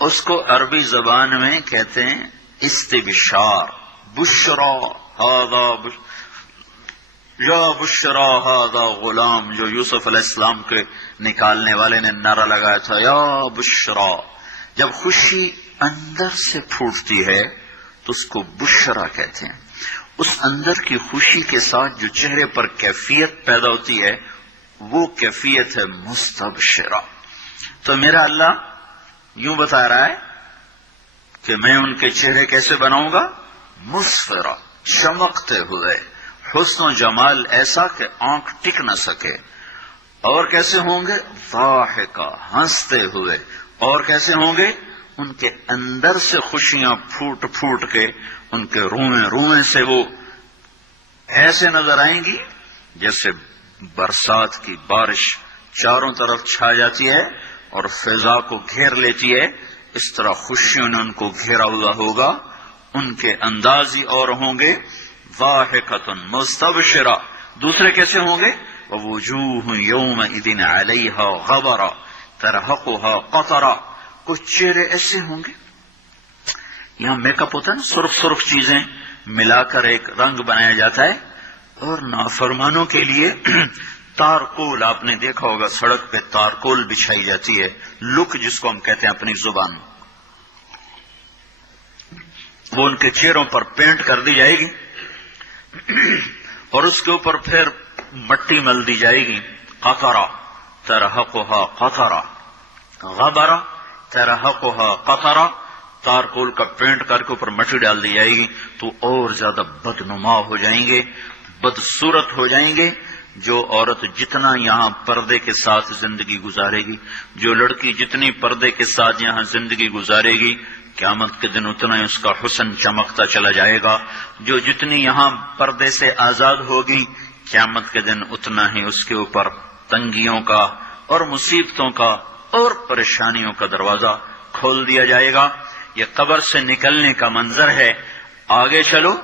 اس کو عربی زبان میں کہتے ہیں استبشار. بشرا ہذا یا بشرا ہذا غلام، جو یوسف علیہ السلام کے نکالنے والے نے نعرہ لگایا تھا یا بشرا. جب خوشی اندر سے پھوٹتی ہے تو اس کو بشرا کہتے ہیں. اس اندر کی خوشی کے ساتھ جو چہرے پر کیفیت پیدا ہوتی ہے وہ کیفیت ہے مستبشرہ. تو میرا اللہ یوں بتا رہا ہے کہ میں ان کے چہرے کیسے بناؤں گا؟ مسفرہ، چمکتے ہوئے، حسن و جمال ایسا کہ آنکھ ٹک نہ سکے. اور کیسے ہوں گے؟ ضاحکہ، ہنستے ہوئے. اور کیسے ہوں گے؟ ان کے اندر سے خوشیاں پھوٹ پھوٹ کے ان کے روئیں روئیں سے وہ ایسے نظر آئیں گی جیسے برسات کی بارش چاروں طرف چھا جاتی ہے اور فضا کو گھیر لیتی ہے. اس طرح خوشیوں نے ان کو گھیرا ہوا ہوگا. ان کے انداز ہی اور ہوں گے. ضاحکۃ مستبشرہ. دوسرے کیسے ہوں گے؟ ووجوہ یومئذ علیہا غبرہ ترہقہا قطرہ. کچھ چہرے ایسے ہوں گے، یہاں میک اپ ہوتا ہے نا، سرخ سرخ چیزیں ملا کر ایک رنگ بنایا جاتا ہے. اور نافرمانوں کے لیے تارکول، آپ نے دیکھا ہوگا سڑک پہ تارکول بچھائی جاتی ہے، لک جس کو ہم کہتے ہیں اپنی زبان میں، وہ ان کے چہروں پر پینٹ کر دی جائے گی. اور اس کے اوپر پھر مٹی مل دی جائے گی. قطرہ ترحقها قطرہ، غبرہ ترحقها قطرہ، تارکول کا پینٹ کر کے اوپر مٹی ڈال دی جائے گی تو اور زیادہ بدنما ہو جائیں گے، بدصورت ہو جائیں گے. جو عورت جتنا یہاں پردے کے ساتھ زندگی گزارے گی، جو لڑکی جتنی پردے کے ساتھ یہاں زندگی گزارے گی، قیامت کے دن اتنا ہی اس کا حسن چمکتا چلا جائے گا. جو جتنی یہاں پردے سے آزاد ہوگی، قیامت کے دن اتنا ہی اس کے اوپر تنگیوں کا اور مصیبتوں کا اور پریشانیوں کا دروازہ کھول دیا جائے گا. یہ قبر سے نکلنے کا منظر ہے. آگے چلو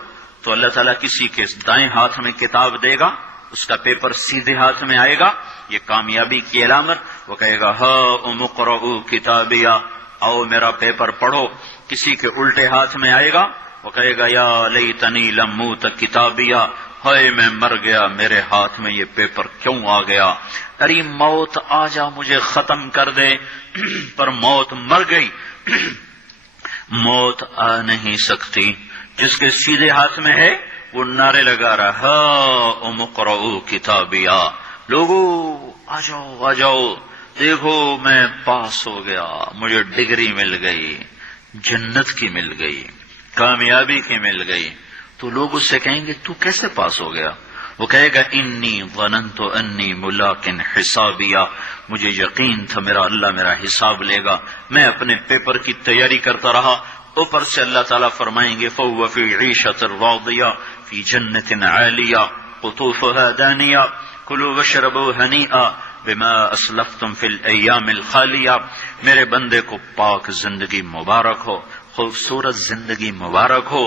تو اللہ تعالیٰ کسی کے دائیں ہاتھ میں کتاب دے گا، اس کا پیپر سیدھے ہاتھ میں آئے گا. یہ کامیابی کی علامت. وہ کہے گا ہاؤم اقرؤوا کتابیہ، آؤ میرا پیپر پڑھو. کسی کے الٹے ہاتھ میں آئے گا، وہ کہے گا یا لیتنی لم اوت کتابیہ، ہائے میں مر گیا، میرے ہاتھ میں یہ پیپر کیوں آ گیا. ارے موت آ جا مجھے ختم کر دے، پر موت مر گئی. موت آ نہیں سکتی. جس کے سیدھے ہاتھ میں ہے وہ نعرے لگا رہا ہاؤم اقرؤوا کتابیہ، لوگو آ جاؤ آ جاؤ، دیکھو میں پاس ہو گیا، مجھے ڈگری مل گئی، جنت کی مل گئی، کامیابی کی مل گئی. تو لوگ اس سے کہیں گے تو کیسے پاس ہو گیا؟ وہ کہے گا انی ظننت انی ملاق حسابیہ، مجھے یقین تھا میرا اللہ میرا حساب لے گا، میں اپنے پیپر کی تیاری کرتا رہا. اوپر سے اللہ تعالیٰ فرمائیں گے فَهُوَ فِي عِيشَةٍ رَاضِيَةٍ فِي جَنَّةٍ عَالِيَةٍ قُطُوفُهَا دَانِيَةٌ كُلُوا وَاشْرَبُوا هَنِيئًا بِمَا أَسْلَفْتُمْ فِي الْأَيَّامِ الْخَالِيَةِ. میرے بندے کو پاک زندگی مبارک ہو، خوبصورت زندگی مبارک ہو.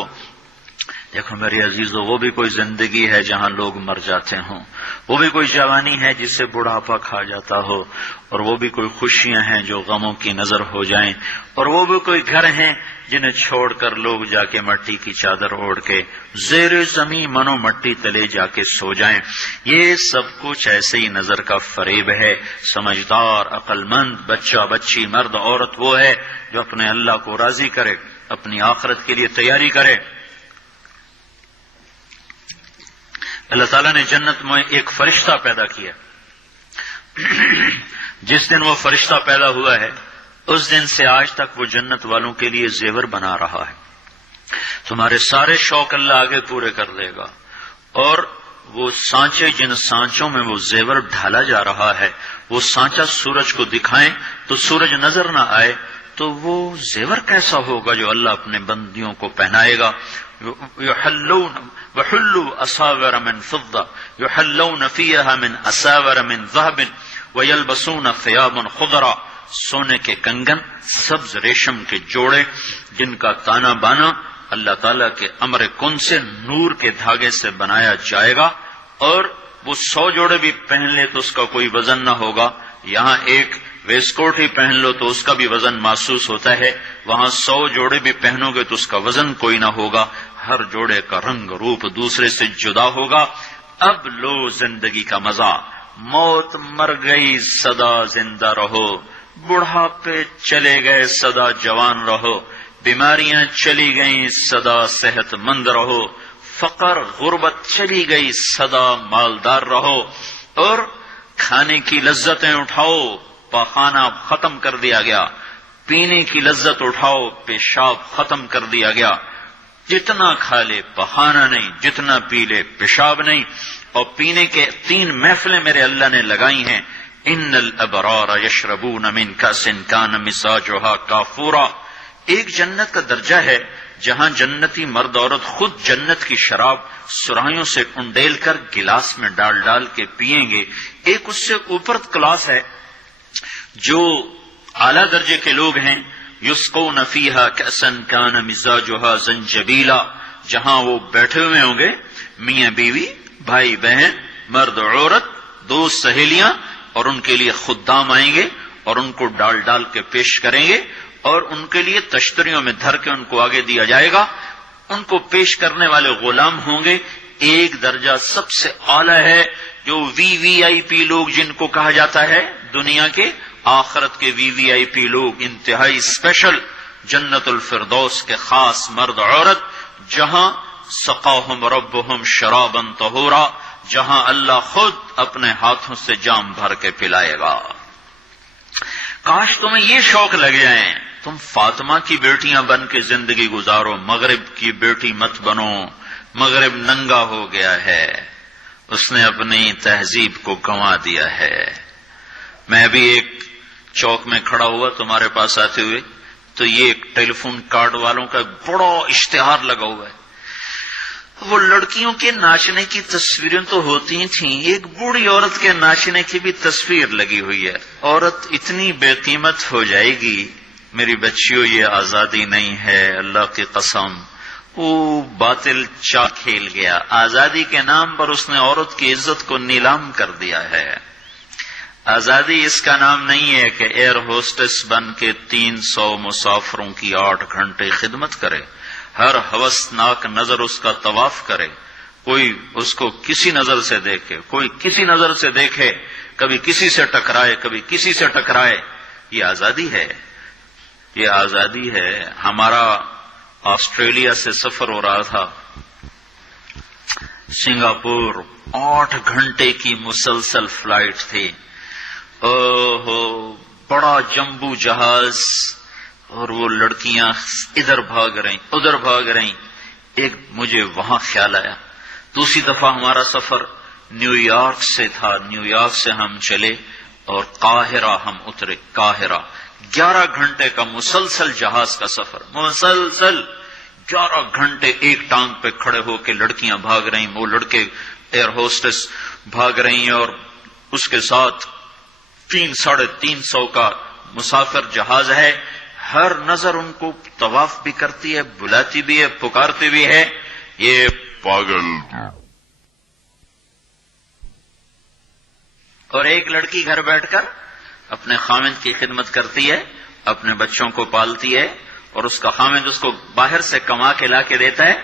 دیکھو میرے عزیزو، وہ بھی کوئی زندگی ہے جہاں لوگ مر جاتے ہوں، وہ بھی کوئی جوانی ہے جس سے بڑھاپا کھا جاتا ہو، اور وہ بھی کوئی خوشیاں ہیں جو غموں کی نظر ہو جائیں، اور وہ بھی کوئی گھر ہیں جنہیں چھوڑ کر لوگ جا کے مٹی کی چادر اوڑھ کے زیر زمین منو مٹی تلے جا کے سو جائیں. یہ سب کچھ ایسے ہی نظر کا فریب ہے. سمجھدار عقل مند بچہ بچی مرد عورت وہ ہے جو اپنے اللہ کو راضی کرے، اپنی آخرت کے لیے تیاری کرے. اللہ تعالیٰ نے جنت میں ایک فرشتہ پیدا کیا. جس دن وہ فرشتہ پیدا ہوا ہے اس دن سے آج تک وہ جنت والوں کے لیے زیور بنا رہا ہے. تمہارے سارے شوق اللہ آگے پورے کر دے گا. اور وہ سانچے جن سانچوں میں وہ زیور ڈھالا جا رہا ہے، وہ سانچا سورج کو دکھائیں تو سورج نظر نہ آئے تو وہ زیور کیسا ہوگا جو اللہ اپنے بندیوں کو پہنائے گا. يحلون وحلوا أساور من فضة يحلون فيها من أساور من ذهب ويلبسون ثيابا خضرا. سونے کے کنگن، سبز ریشم کے جوڑے جن کا تانا بانا اللہ تعالیٰ کے امر کن سے نور کے دھاگے سے بنایا جائے گا. اور وہ 100 جوڑے بھی پہن لے تو اس کا کوئی وزن نہ ہوگا. یہاں ایک ویسٹ کوٹ ہی پہن لو تو اس کا بھی وزن محسوس ہوتا ہے، وہاں 100 جوڑے بھی پہنو گے تو اس کا وزن کوئی نہ ہوگا. ہر جوڑے کا رنگ روپ دوسرے سے جدا ہوگا. اب لو زندگی کا مزہ. موت مر گئی سدا زندہ رہو، بڑھاپے چلے گئے سدا جوان رہو، بیماریاں چلی گئیں سدا صحت مند رہو، فقر غربت چلی گئی سدا مالدار رہو. اور کھانے کی لذتیں اٹھاؤ، پاخانہ ختم کر دیا گیا. پینے کی لذت اٹھاؤ، پیشاب ختم کر دیا گیا. جتنا کھا لے پخانہ نہیں، جتنا پی لے پیشاب نہیں. اور پینے کے 3 محفلیں میرے اللہ نے لگائی ہیں. ان الابرار یشربون من کأس کان مزاجها کافورا. ایک جنت کا درجہ ہے جہاں جنتی مرد عورت خود جنت کی شراب سرائیوں سے انڈیل کر گلاس میں ڈال ڈال کے پیئیں گے. ایک اس سے اوپر کلاس ہے جو اعلیٰ درجے کے لوگ ہیں. یسقون فیہا کأسا کان مزاجها زنجبیلا. جہاں وہ بیٹھے ہوئے ہوں گے میاں بیوی، بھائی بہن، مرد عورت، دوست سہیلیاں، اور ان کے لیے خدام آئیں گے اور ان کو ڈال ڈال کے پیش کریں گے اور ان کے لیے تشتریوں میں دھر کے ان کو آگے دیا جائے گا. ان کو پیش کرنے والے غلام ہوں گے. ایک درجہ سب سے اعلیٰ ہے جو وی آئی پی لوگ جن کو کہا جاتا ہے دنیا کے، آخرت کے وی آئی پی لوگ انتہائی اسپیشل، جنت الفردوس کے خاص مرد عورت، جہاں سقاہم ربہم شرابا طہورا، جہاں اللہ خود اپنے ہاتھوں سے جام بھر کے پلائے گا۔ کاش تمہیں یہ شوق لگ جائیں، تم فاطمہ کی بیٹیاں بن کے زندگی گزارو، مغرب کی بیٹی مت بنو۔ مغرب ننگا ہو گیا ہے، اس نے اپنی تہذیب کو گنوا دیا ہے۔ میں ابھی ایک چوک میں کھڑا ہوا تمہارے پاس آتے ہوئے، تو یہ ایک ٹیلی فون کارڈ والوں کا بڑا اشتہار لگا ہوا ہے۔ وہ لڑکیوں کے ناچنے کی تصویریں تو ہوتی تھیں، ایک بوڑھی عورت کے ناچنے کی بھی تصویر لگی ہوئی ہے۔ عورت اتنی بے قیمت ہو جائے گی، میری بچیوں یہ آزادی نہیں ہے، اللہ کی قسم۔ وہ باطل چال کھیل گیا، آزادی کے نام پر اس نے عورت کی عزت کو نیلام کر دیا ہے۔ آزادی اس کا نام نہیں ہے کہ ایئر ہوسٹس بن کے 300 مسافروں کی 8 گھنٹے خدمت کرے، ہر ہوسناک نظر اس کا طواف کرے، کوئی اس کو کسی نظر سے دیکھے، کوئی کسی نظر سے دیکھے، کبھی کسی سے ٹکرائے، کبھی کسی سے ٹکرائے۔ یہ آزادی ہے، یہ آزادی ہے۔ ہمارا آسٹریلیا سے سفر ہو رہا تھا، سنگاپور 8 گھنٹے کی مسلسل فلائٹ تھی۔ اوہو، بڑا جمبو جہاز، اور وہ لڑکیاں ادھر بھاگ رہیں ادھر بھاگ رہیں۔ ایک مجھے وہاں خیال آیا، دوسری دفعہ ہمارا سفر نیو یارک سے تھا، نیو یارک سے ہم چلے اور قاہرہ ہم اترے۔ قاہرہ 11 گھنٹے کا مسلسل جہاز کا سفر، مسلسل 11 گھنٹے ایک ٹانگ پہ کھڑے ہو کے لڑکیاں بھاگ رہیں، وہ لڑکے ایئر ہوسٹس بھاگ رہی ہیں، اور اس کے ساتھ 300-350 کا مسافر جہاز ہے۔ ہر نظر ان کو طواف بھی کرتی ہے، بلاتی بھی ہے، پکارتی بھی ہے، یہ پاگل۔ اور ایک لڑکی گھر بیٹھ کر اپنے خامند کی خدمت کرتی ہے، اپنے بچوں کو پالتی ہے، اور اس کا خامند اس کو باہر سے کما کے لا کے دیتا ہے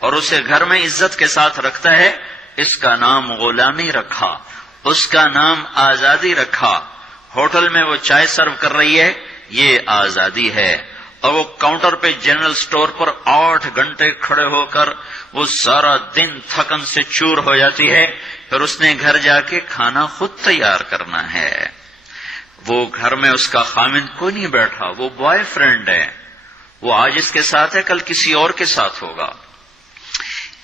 اور اسے گھر میں عزت کے ساتھ رکھتا ہے۔ اس کا نام غلامی رکھا، اس کا نام آزادی رکھا۔ ہوٹل میں وہ چائے سرو کر رہی ہے، یہ آزادی ہے۔ اور وہ کاؤنٹر پہ جنرل سٹور پر 8 گھنٹے کھڑے ہو کر وہ سارا دن تھکن سے چور ہو جاتی ہے، پھر اس نے گھر جا کے کھانا خود تیار کرنا ہے۔ وہ گھر میں اس کا خامند کوئی نہیں بیٹھا، وہ بوائے فرینڈ ہے، وہ آج اس کے ساتھ ہے، کل کسی اور کے ساتھ ہوگا۔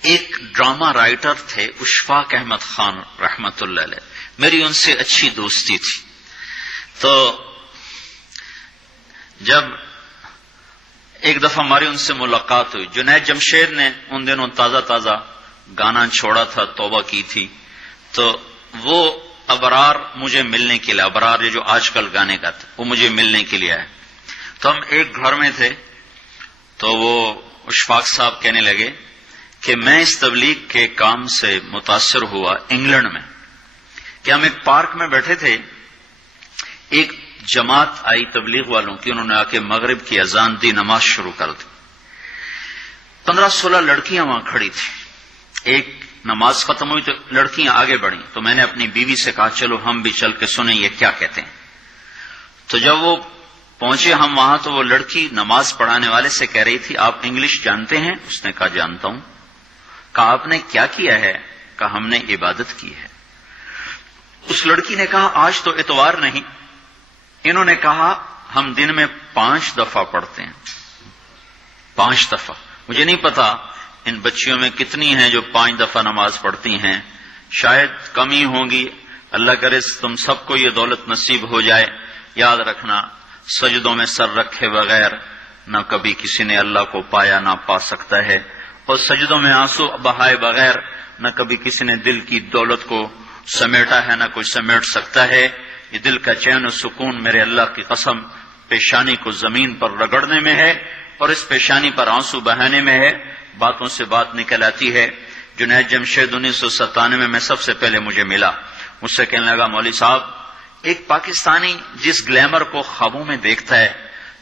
ایک ڈرامہ رائٹر تھے اشفاق احمد خان رحمت اللہ علیہ، میری ان سے اچھی دوستی تھی۔ تو جب ایک دفعہ ہماری ان سے ملاقات ہوئی، جنید جمشید نے ان دنوں تازہ تازہ گانا چھوڑا تھا، توبہ کی تھی، تو وہ ابرار مجھے ملنے کے لیے، ابرار یہ جو آج کل گانے گاتے، وہ مجھے ملنے کے لیے آئے۔ تو ہم ایک گھر میں تھے، تو وہ اشفاق صاحب کہنے لگے کہ میں اس تبلیغ کے کام سے متاثر ہوا انگلینڈ میں، کہ ہم ایک پارک میں بیٹھے تھے، ایک جماعت آئی تبلیغ والوں کی، انہوں نے آ کے مغرب کی اذان دی، نماز شروع کر دی۔ 15-16 لڑکیاں وہاں کھڑی تھیں۔ ایک نماز ختم ہوئی تو لڑکیاں آگے بڑھیں، تو میں نے اپنی بیوی سے کہا چلو ہم بھی چل کے سنیں یہ کیا کہتے ہیں۔ تو جب وہ پہنچے ہم وہاں، تو وہ لڑکی نماز پڑھانے والے سے کہہ رہی تھی آپ انگلش جانتے ہیں؟ اس نے کہا جانتا ہوں۔ کہا آپ نے کیا کیا ہے؟ کہا ہم نے عبادت کی ہے۔ اس لڑکی نے کہا آج تو اتوار نہیں۔ انہوں نے کہا ہم دن میں 5 دفعہ پڑھتے ہیں۔ 5 دفعہ؟ مجھے نہیں پتا ان بچیوں میں کتنی ہیں جو 5 دفعہ نماز پڑھتی ہیں، شاید کم ہی ہوں گی۔ اللہ کرے تم سب کو یہ دولت نصیب ہو جائے۔ یاد رکھنا، سجدوں میں سر رکھے بغیر نہ کبھی کسی نے اللہ کو پایا نہ پا سکتا ہے، اور سجدوں میں آنسو بہائے بغیر نہ کبھی کسی نے دل کی دولت کو سمیٹا ہے نہ کوئی سمیٹ سکتا ہے۔ یہ دل کا چین و سکون میرے اللہ کی قسم پیشانی کو زمین پر رگڑنے میں ہے، اور اس پیشانی پر آنسو بہانے میں ہے۔ باتوں سے بات نکل آتی ہے۔ جنید جمشید 1997 میں سب سے پہلے مجھے ملا، مجھ سے کہنے لگا مولوی صاحب، ایک پاکستانی جس گلیمر کو خوابوں میں دیکھتا ہے،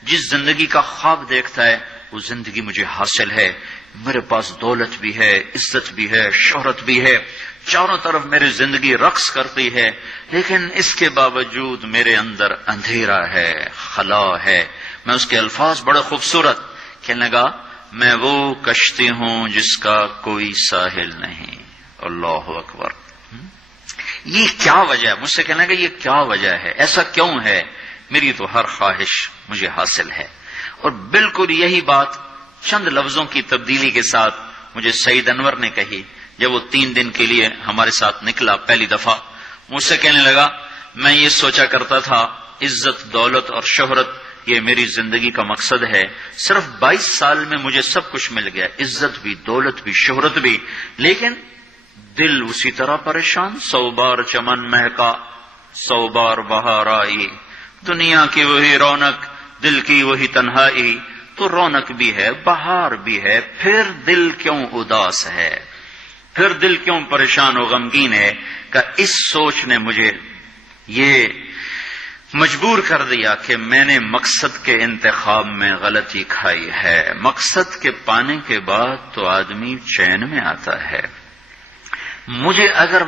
جس زندگی کا خواب دیکھتا ہے، وہ زندگی مجھے حاصل ہے۔ میرے پاس دولت بھی ہے، عزت بھی ہے، شہرت بھی ہے، چاروں طرف میری زندگی رقص کرتی ہے، لیکن اس کے باوجود میرے اندر اندھیرا ہے، خلا ہے۔ میں اس کے الفاظ بڑے خوبصورت، کہنے لگا میں وہ کشتی ہوں جس کا کوئی ساحل نہیں. اللہ اکبر. یہ کیا وجہ ہے؟ مجھ سے کہنا کہ یہ کیا وجہ ہے، ایسا کیوں ہے؟ میری تو ہر خواہش مجھے حاصل ہے. اور بالکل یہی بات چند لفظوں کی تبدیلی کے ساتھ مجھے سعید انور نے کہی جب وہ 3 دن کے لیے ہمارے ساتھ نکلا پہلی دفعہ. مجھ سے کہنے لگا میں یہ سوچا کرتا تھا عزت، دولت اور شہرت یہ میری زندگی کا مقصد ہے. صرف 22 سال میں مجھے سب کچھ مل گیا، عزت بھی، دولت بھی، شہرت بھی، لیکن دل اسی طرح پریشان. 100 بار چمن مہکا، 100 بار بہار آئی، دنیا کی وہی رونق، دل کی وہی تنہائی. تو رونق بھی ہے، بہار بھی ہے، پھر دل کیوں اداس ہے، پھر دل کیوں پریشان و غمگین ہے؟ کہ اس سوچ نے مجھے یہ مجبور کر دیا کہ میں نے مقصد کے انتخاب میں غلطی کھائی ہے. مقصد کے پانے کے بعد تو آدمی چین میں آتا ہے. مجھے اگر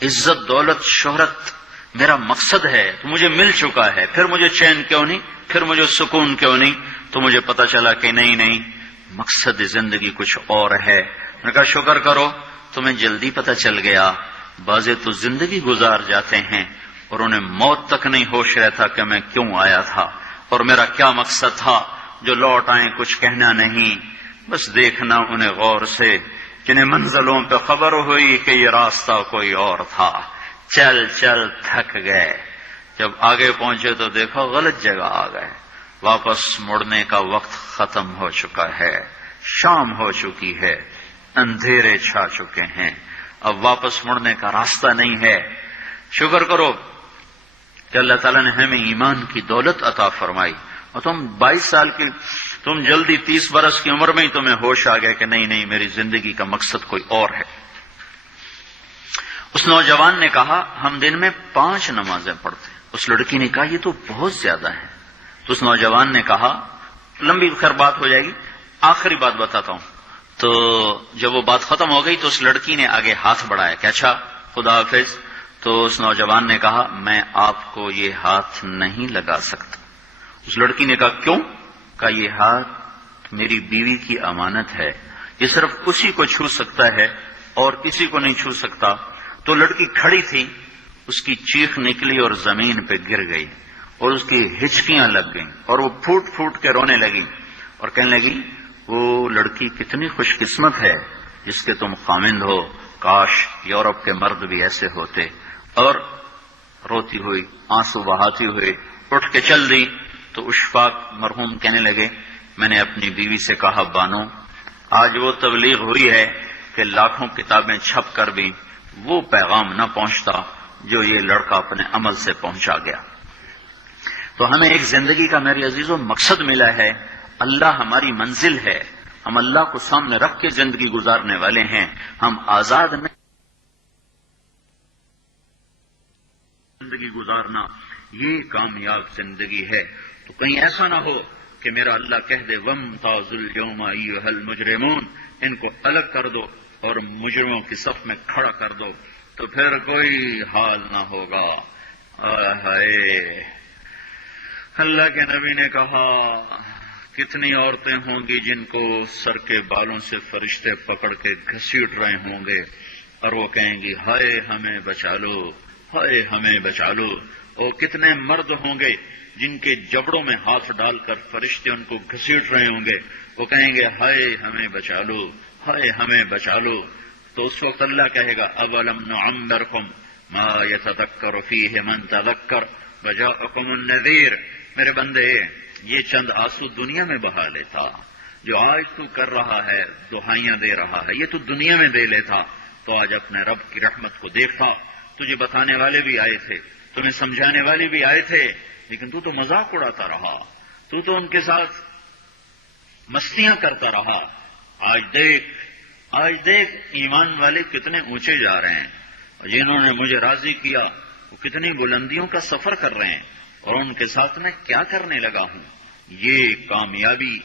عزت، دولت، شہرت میرا مقصد ہے تو مجھے مل چکا ہے، پھر مجھے چین کیوں نہیں، پھر مجھے سکون کیوں نہیں؟ تو مجھے پتا چلا کہ نہیں، مقصد زندگی کچھ اور ہے. میں نے کہا شکر کرو تمہیں جلدی پتا چل گیا. بعضے تو زندگی گزار جاتے ہیں اور انہیں موت تک نہیں ہوش رہتا کہ میں کیوں آیا تھا اور میرا کیا مقصد تھا. جو لوٹ آئیں کچھ کہنا نہیں، بس دیکھنا انہیں غور سے، جنہیں منزلوں پہ خبر ہوئی کہ یہ راستہ کوئی اور تھا. چل چل تھک گئے، جب آگے پہنچے تو دیکھو غلط جگہ آ گئے. واپس مڑنے کا وقت ختم ہو چکا ہے، شام ہو چکی ہے، اندھیرے چھا چکے ہیں، اب واپس مڑنے کا راستہ نہیں ہے. شکر کرو کہ اللہ تعالیٰ نے ہمیں ایمان کی دولت عطا فرمائی اور تم 22 سال کی، تم جلدی 30 برس کی عمر میں ہی تمہیں ہوش آ گیا کہ نہیں میری زندگی کا مقصد کوئی اور ہے. اس نوجوان نے کہا ہم دن میں 5 نمازیں پڑھتے ہیں. اس لڑکی نے کہا یہ تو بہت زیادہ ہے. تو اس نوجوان نے کہا، لمبی خیر بات ہو جائے گی، آخری بات بتاتا ہوں. تو جب وہ بات ختم ہو گئی تو اس لڑکی نے آگے ہاتھ بڑھایا کہ اچھا خدا حافظ. تو اس نوجوان نے کہا میں آپ کو یہ ہاتھ نہیں لگا سکتا. اس لڑکی نے کہا کیوں؟ کہ یہ ہاتھ میری بیوی کی امانت ہے، یہ صرف اسی کو چھو سکتا ہے اور کسی کو نہیں چھو سکتا. تو لڑکی کھڑی تھی، اس کی چیخ نکلی اور زمین پہ گر گئی اور اس کی ہچکیاں لگ گئیں اور وہ پھوٹ پھوٹ کے رونے لگی اور کہنے لگی وہ لڑکی کتنی خوش قسمت ہے جس کے تم خامند ہو، کاش یورپ کے مرد بھی ایسے ہوتے. اور روتی ہوئی، آنسو بہاتی ہوئی اٹھ کے چل دی. تو اشفاق مرحوم کہنے لگے میں نے اپنی بیوی سے کہا بانو آج وہ تبلیغ ہوئی ہے کہ لاکھوں کتابیں چھپ کر بھی وہ پیغام نہ پہنچتا جو یہ لڑکا اپنے عمل سے پہنچا گیا. تو ہمیں ایک زندگی کا میرے عزیزوں مقصد ملا ہے. اللہ ہماری منزل ہے، ہم اللہ کو سامنے رکھ کے زندگی گزارنے والے ہیں. ہم آزاد نہیں زندگی گزارنا، یہ کامیاب زندگی ہے. تو کہیں ایسا نہ ہو کہ میرا اللہ کہہ دے وَامْتَازُوا الْيَوْمَ أَيُّهَا الْمُجْرِمُونَ، ان کو الگ کر دو اور مجرموں کی صف میں کھڑا کر دو، تو پھر کوئی حال نہ ہوگا. ہائے اللہ کے نبی نے کہا کتنی عورتیں ہوں گی جن کو سر کے بالوں سے فرشتے پکڑ کے گھسیٹ رہے ہوں گے اور وہ کہیں گی ہائے ہمیں بچا لو، ہائے ہمیں بچا لو. اور کتنے مرد ہوں گے جن کے جبڑوں میں ہاتھ ڈال کر فرشتے ان کو گھسیٹ رہے ہوں گے، وہ کہیں گے ہائے ہمیں بچا لو، ہائے ہمیں بچا لو. تو اس وقت اللہ کہے گا اولم نعمرکم ما یتذکر فیہ من تذکر وجاءکم النذیر. میرے بندے یہ چند آنسو دنیا میں بہا لیتا، جو آج تو کر رہا ہے دہائیاں دے رہا ہے یہ تو دنیا میں دے لیتا. تو آج اپنے رب کی رحمت کو دیکھتا. تجھے بتانے والے بھی آئے تھے، تمہیں سمجھانے والے بھی آئے تھے، لیکن تو مذاق اڑاتا رہا، تو ان کے ساتھ مستیاں کرتا رہا. آج دیکھ ایمان والے کتنے اونچے جا رہے ہیں، اور جنہوں نے مجھے راضی کیا وہ کتنی بلندیوں کا سفر کر رہے ہیں، اور ان کے ساتھ میں کیا کرنے لگا ہوں. یہ کامیابی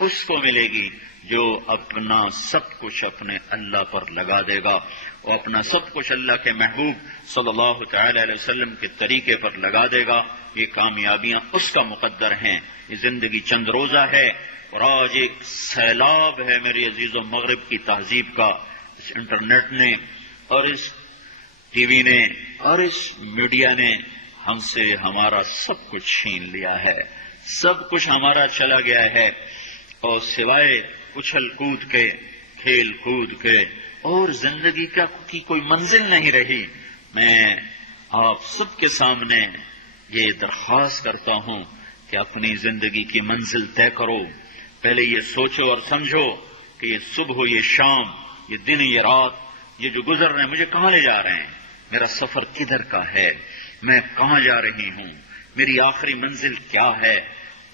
اس کو ملے گی جو اپنا سب کچھ اپنے اللہ پر لگا دے گا، اور اپنا سب کچھ اللہ کے محبوب صلی اللہ تعالی علیہ وسلم کے طریقے پر لگا دے گا، یہ کامیابیاں اس کا مقدر ہیں۔ یہ زندگی چند روزہ ہے، اور آج ایک سیلاب ہے میری عزیزوں مغرب کی تہذیب کا، اس انٹرنیٹ نے اور اس ٹی وی نے اور اس میڈیا نے ہم سے ہمارا سب کچھ چھین لیا ہے، سب کچھ ہمارا چلا گیا ہے، اور سوائے اچھل کود کے، کھیل کود کے اور زندگی کی کوئی منزل نہیں رہی۔ میں آپ سب کے سامنے یہ درخواست کرتا ہوں کہ اپنی زندگی کی منزل طے کرو، پہلے یہ سوچو اور سمجھو کہ یہ صبح، یہ شام، یہ دن، یہ رات، یہ جو گزر رہے ہیں مجھے کہاں لے جا رہے ہیں، میرا سفر کدھر کا ہے، میں کہاں جا رہی ہوں، میری آخری منزل کیا ہے،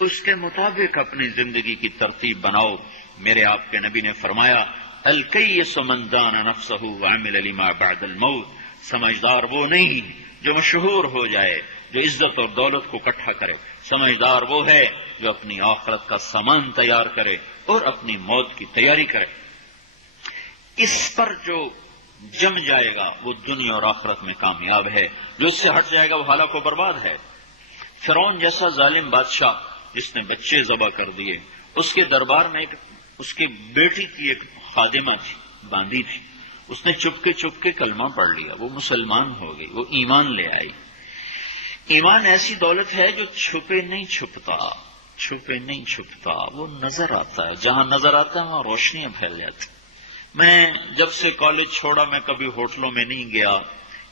اس کے مطابق اپنی زندگی کی ترتیب بناؤ۔ میرے آپ کے نبی نے فرمایا، الکیس من دان نفسہ وعمل لما بعد الموت، سمجھدار وہ نہیں جو مشہور ہو جائے، جو عزت اور دولت کو اکٹھا کرے، سمجھدار وہ ہے جو اپنی آخرت کا سامان تیار کرے اور اپنی موت کی تیاری کرے۔ اس پر جو جم جائے گا وہ دنیا اور آخرت میں کامیاب ہے، جو اس سے ہٹ جائے گا وہ ہلاک و برباد ہے۔ فرعون جیسا ظالم بادشاہ جس نے بچے ذبح کر دیے، اس کے دربار میں اس کی بیٹی کی ایک خادمہ تھی، باندھی تھی، اس نے چپ کے کلمہ پڑھ لیا، وہ مسلمان ہو گئی، وہ ایمان لے آئی۔ ایمان ایسی دولت ہے جو چھپے نہیں چھپتا، وہ نظر آتا ہے، جہاں نظر آتا ہے وہاں روشنیاں پھیل جاتی۔ میں جب سے کالج چھوڑا میں کبھی ہوٹلوں میں نہیں گیا،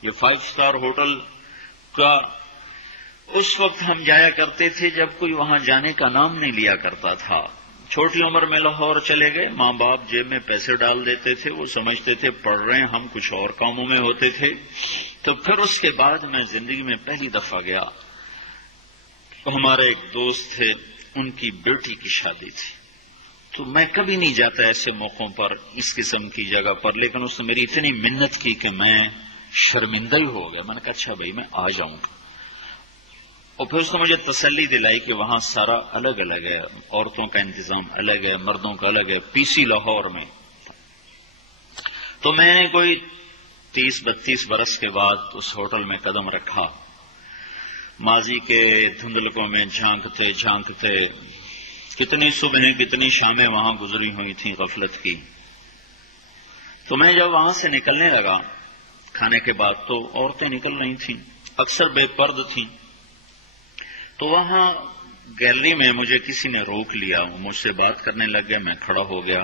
یہ 5 اسٹار ہوٹل کا اس وقت ہم جایا کرتے تھے جب کوئی وہاں جانے کا نام نہیں لیا کرتا تھا۔ چھوٹی عمر میں لاہور چلے گئے، ماں باپ جیب میں پیسے ڈال دیتے تھے، وہ سمجھتے تھے پڑھ رہے ہیں، ہم کچھ اور کاموں میں ہوتے تھے۔ تو پھر اس کے بعد میں زندگی میں پہلی دفعہ گیا، ہمارے ایک دوست تھے، ان کی بیٹی کی شادی تھی، تو میں کبھی نہیں جاتا ایسے موقعوں پر اس قسم کی جگہ پر، لیکن اس نے میری اتنی منت کی کہ میں شرمندہ ہی ہو گیا۔ میں نے کہا اچھا بھائی میں آ جاؤں گا، اور پھر اس نے مجھے تسلی دلائی کہ وہاں سارا الگ الگ ہے، عورتوں کا انتظام الگ ہے، مردوں کا الگ ہے، PC لاہور میں۔ تو میں نے کوئی 30-32 برس کے بعد اس ہوٹل میں قدم رکھا، ماضی کے دھندلکوں میں جھانکتے کتنی صبحیں کتنی شامیں وہاں گزری ہوئی تھیں غفلت کی۔ تو میں جب وہاں سے نکلنے لگا کھانے کے بعد، تو عورتیں نکل رہی تھیں، اکثر بے پرد تھیں، تو وہاں گیلری میں مجھے کسی نے روک لیا، وہ مجھ سے بات کرنے لگ گیا، میں کھڑا ہو گیا،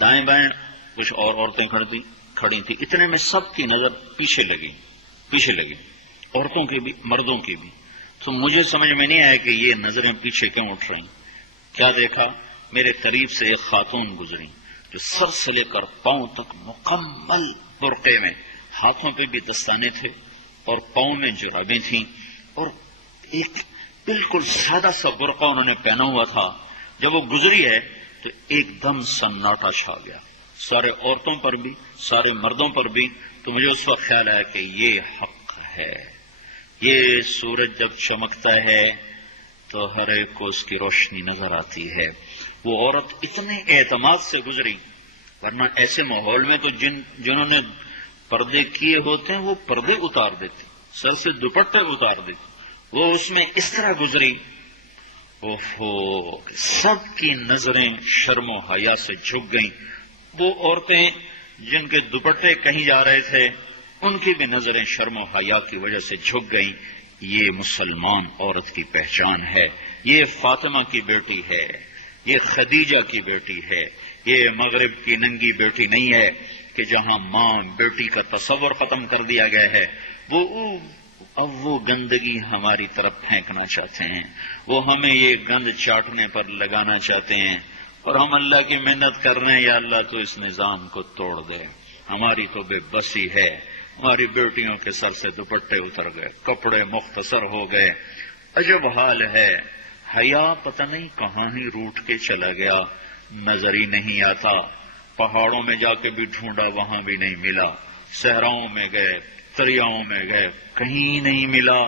دائیں بائیں کچھ اور عورتیں کھڑی تھیں، اتنے میں سب کی نظر پیچھے لگی، عورتوں کی بھی مردوں کی بھی۔ تو مجھے سمجھ میں نہیں آیا کہ یہ نظریں پیچھے کیوں اٹھ رہی۔ کیا دیکھا، میرے قریب سے ایک خاتون گزری جو سر سے لے کر پاؤں تک مکمل برقعے میں، ہاتھوں پہ بھی دستانے تھے اور پاؤں میں جرابیں تھیں، اور ایک بالکل سادہ سا برقع انہوں نے پہنا ہوا تھا۔ جب وہ گزری ہے تو ایک دم سناٹا چھا گیا، سارے عورتوں پر بھی سارے مردوں پر بھی۔ تو مجھے اس وقت خیال آیا کہ یہ حق ہے، یہ سورج جب چمکتا ہے تو ہر ایک کو اس کی روشنی نظر آتی ہے۔ وہ عورت اتنے اعتماد سے گزری، ورنہ ایسے ماحول میں تو جنہوں نے پردے کیے ہوتے ہیں وہ پردے اتار دیتے، سر سے دوپٹے اتار دیتے، وہ اس میں اس طرح گزری، سب کی نظریں شرم و حیا سے جھک گئیں۔ وہ عورتیں جن کے دوپٹے کہیں جا رہے تھے ان کی بھی نظریں شرم و حیا کی وجہ سے جھک گئیں۔ یہ مسلمان عورت کی پہچان ہے، یہ فاطمہ کی بیٹی ہے، یہ خدیجہ کی بیٹی ہے، یہ مغرب کی ننگی بیٹی نہیں ہے کہ جہاں ماں بیٹی کا تصور ختم کر دیا گیا ہے، اب وہ گندگی ہماری طرف پھینکنا چاہتے ہیں، وہ ہمیں یہ گند چاٹنے پر لگانا چاہتے ہیں، اور ہم اللہ کی محنت کر رہے ہیں، یا اللہ تو اس نظام کو توڑ دے، ہماری تو بے بسی ہے، ہماری بیٹیوں کے سر سے دوپٹے اتر گئے، کپڑے مختصر ہو گئے، عجب حال ہے، حیا پتہ نہیں کہاں ہی روٹ کے چلا گیا، نظر ہی نہیں آتا، پہاڑوں میں جا کے بھی ڈھونڈا وہاں بھی نہیں ملا، صحراؤں میں گئے، دریاؤں میں گئے، کہیں نہیں ملا۔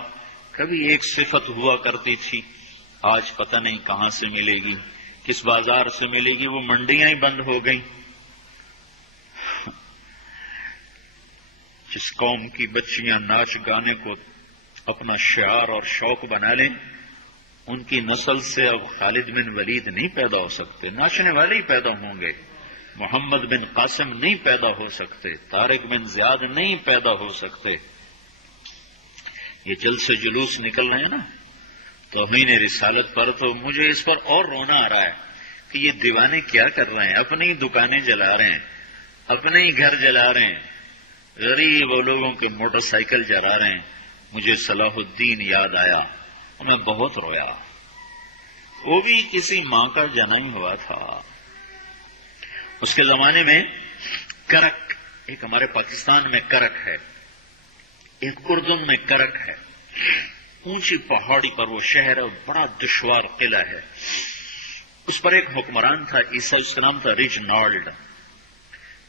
کبھی ایک صفت ہوا کرتی تھی، آج پتہ نہیں کہاں سے ملے گی، کس بازار سے ملے گی؟ وہ منڈیاں ہی بند ہو گئیں. جس قوم کی بچیاں ناچ گانے کو اپنا شعار اور شوق بنا لیں، ان کی نسل سے اب خالد بن ولید نہیں پیدا ہو سکتے، ناچنے والے ہی پیدا ہوں گے. محمد بن قاسم نہیں پیدا ہو سکتے، طارق بن زیاد نہیں پیدا ہو سکتے. یہ جلسے جلوس نکل رہے ہیں نا توہین رسالت پر، تو مجھے اس پر اور رونا آ رہا ہے کہ یہ دیوانے کیا کر رہے ہیں. اپنی دکانیں جلا رہے ہیں، اپنے ہی گھر جلا رہے ہیں، غریب لوگوں کے موٹر سائیکل جلا رہے ہیں. مجھے صلاح الدین یاد آیا، میں بہت رویا. وہ بھی کسی ماں کا جنا ہی ہوا تھا. اس کے زمانے میں کرک، ایک ہمارے پاکستان میں کرک ہے، ایک اردن میں کرک ہے. اونچی پہاڑی پر وہ شہر ہے، بڑا دشوار قلعہ ہے. اس پر ایک حکمران تھا عیسائی، اس کا نام تھا ریجنالڈ.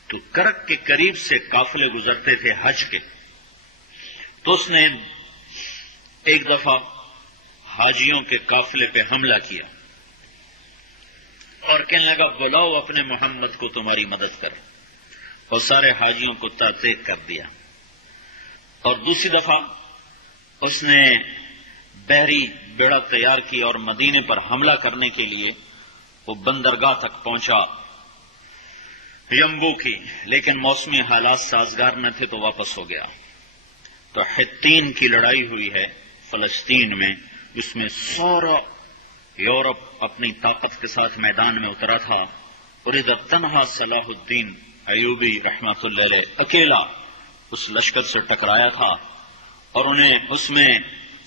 تو کرک کے قریب سے قافلے گزرتے تھے حج کے. تو اس نے ایک دفعہ حاجیوں کے قافلے پہ حملہ کیا اور کہنے لگا بلاؤ اپنے محمد کو تمہاری مدد کر، اور سارے حاجیوں کو تعطیق کر دیا. اور دوسری دفعہ اس نے بحری بیڑا تیار کی اور مدینے پر حملہ کرنے کے لیے وہ بندرگاہ تک پہنچا یمبو کی، لیکن موسمی حالات سازگار نہ تھے تو واپس ہو گیا. تو حطین کی لڑائی ہوئی ہے فلسطین میں، جس میں سارا یورپ اپنی طاقت کے ساتھ میدان میں اترا تھا، اور ادھر تنہا صلاح الدین ایوبی رحمۃ اللہ علیہ اکیلا اس لشکر سے ٹکرایا تھا. اور انہیں اس میں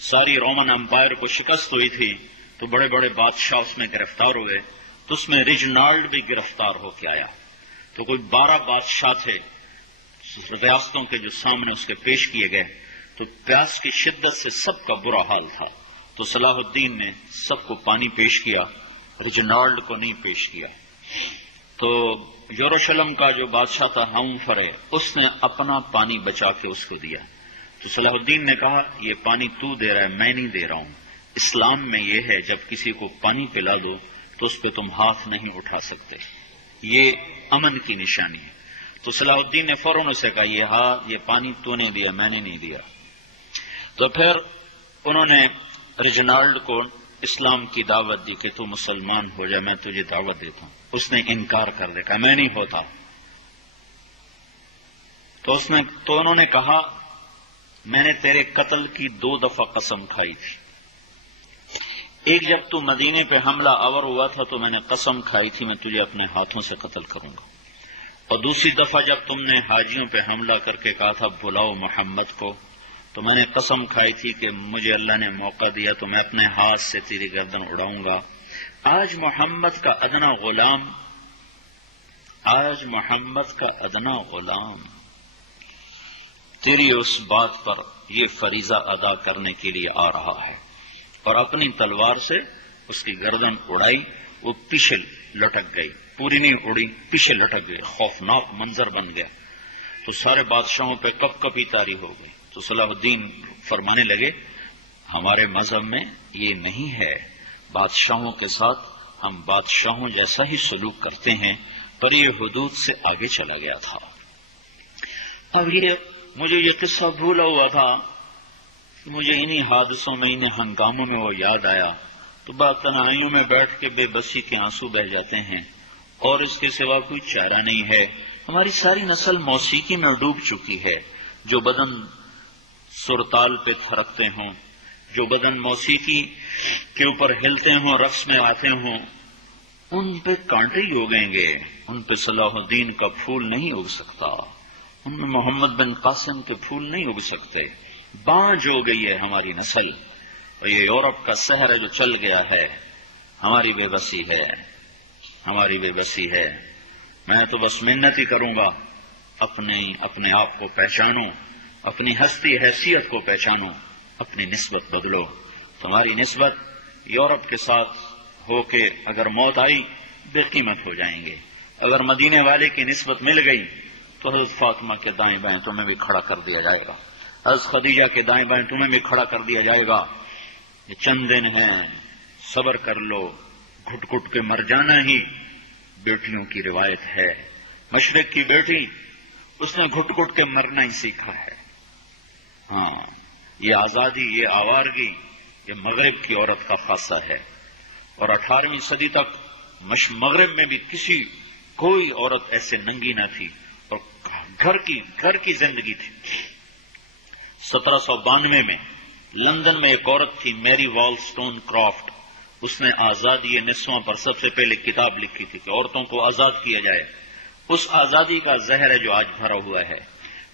ساری رومن امپائر کو شکست ہوئی تھی. تو بڑے بڑے بادشاہ اس میں گرفتار ہوئے. تو اس میں ریجنالڈ بھی گرفتار ہو کے آیا. تو کوئی 12 بادشاہ تھے ریاستوں کے جو سامنے اس کے پیش کیے گئے. تو پیاس کی شدت سے سب کا برا حال تھا. تو صلاح الدین نے سب کو پانی پیش کیا، ریجنالڈ کو نہیں پیش کیا. تو یروشلم کا جو بادشاہ تھا ہمفرے، اس نے اپنا پانی بچا کے اس کو دیا. تو صلاح الدین نے کہا یہ پانی تو دے رہا ہے، میں نہیں دے رہا ہوں. اسلام میں یہ ہے جب کسی کو پانی پلا دو تو اس پہ تم ہاتھ نہیں اٹھا سکتے، یہ امن کی نشانی ہے. تو صلاح الدین نے فوراً اسے کہا یہ پانی تو نے دیا، میں نے نہیں دیا. تو پھر انہوں نے ریجنالڈ کو اسلام کی دعوت دی کہ تو مسلمان ہو جائے، میں تجھے دعوت دیتا ہوں. اس نے انکار کر دیا، کہا میں نہیں ہوتا. تو انہوں نے کہا میں نے تیرے قتل کی 2 دفعہ قسم کھائی تھی. ایک جب تو مدینے پہ حملہ آور ہوا تھا تو میں نے قسم کھائی تھی میں تجھے اپنے ہاتھوں سے قتل کروں گا. اور دوسری دفعہ جب تم نے حاجیوں پہ حملہ کر کے کہا تھا بلاؤ محمد کو، تو میں نے قسم کھائی تھی کہ مجھے اللہ نے موقع دیا تو میں اپنے ہاتھ سے تیری گردن اڑاؤں گا. آج محمد کا ادنا غلام تیری اس بات پر یہ فریضہ ادا کرنے کے لیے آ رہا ہے. اور اپنی تلوار سے اس کی گردن اڑائی، وہ پیچھے لٹک گئی، پوری نہیں اڑی، پیچھے لٹک گئی. خوفناک منظر بن گیا. تو سارے بادشاہوں پہ کپ کپی طاری ہو گئی. تو صلاح الدین فرمانے لگے ہمارے مذہب میں یہ نہیں ہے، بادشاہوں کے ساتھ ہم بادشاہوں جیسا ہی سلوک کرتے ہیں، پر یہ حدود سے آگے چلا گیا تھا. اب مجھے یہ قصہ بھولا ہوا تھا، مجھے انہی حادثوں میں، انہی ہنگاموں میں وہ یاد آیا. تو بات تنہائیوں میں بیٹھ کے بے بسی کے آنسو بہ جاتے ہیں، اور اس کے سوا کوئی چارہ نہیں ہے. ہماری ساری نسل موسیقی میں ڈوب چکی ہے. جو بدن سرتال پہ تھرکتے ہوں، جو بدن موسیقی کے اوپر ہلتے ہوں، رقص میں آتے ہوں، ان پہ کانٹے ہی اگیں گے. ان پہ صلاح الدین کا پھول نہیں اگ سکتا، ان میں محمد بن قاسم کے پھول نہیں اگ سکتے. بانجھ ہو گئی ہے ہماری نسل، اور یہ یورپ کا سحر ہے جو چل گیا ہے. ہماری بے بسی ہے، ہماری بے بسی ہے. میں تو بس منت ہی کروں گا اپنے آپ کو پہچانو، اپنی ہستی حیثیت کو پہچانو، اپنی نسبت بدلو. تمہاری نسبت یورپ کے ساتھ ہو کے اگر موت آئی بے قیمت ہو جائیں گے. اگر مدینے والے کی نسبت مل گئی تو حضرت فاطمہ کے دائیں بائیں تمہیں بھی کھڑا کر دیا جائے گا، حضرت خدیجہ کے دائیں بائیں تمہیں بھی کھڑا کر دیا جائے گا. یہ چند دن ہیں، صبر کر لو، گھٹ گھٹ کے مر جانا ہی بیٹیوں کی روایت ہے. مشرق کی بیٹی اس نے گھٹ گھٹ کے مرنا ہی سیکھا ہے. ہاں، یہ آزادی، یہ آوارگی، یہ مغرب کی عورت کا خاصہ ہے. اور 18ویں صدی تک مغرب میں بھی کوئی عورت ایسے ننگی نہ تھی، اور گھر کی زندگی تھی. 1792 میں لندن میں ایک عورت تھی، میری والسٹون کرافٹ. اس نے آزادی نسواں پر سب سے پہلے کتاب لکھی تھی کہ عورتوں کو آزاد کیا جائے. اس آزادی کا زہر ہے جو آج بھرا ہوا ہے.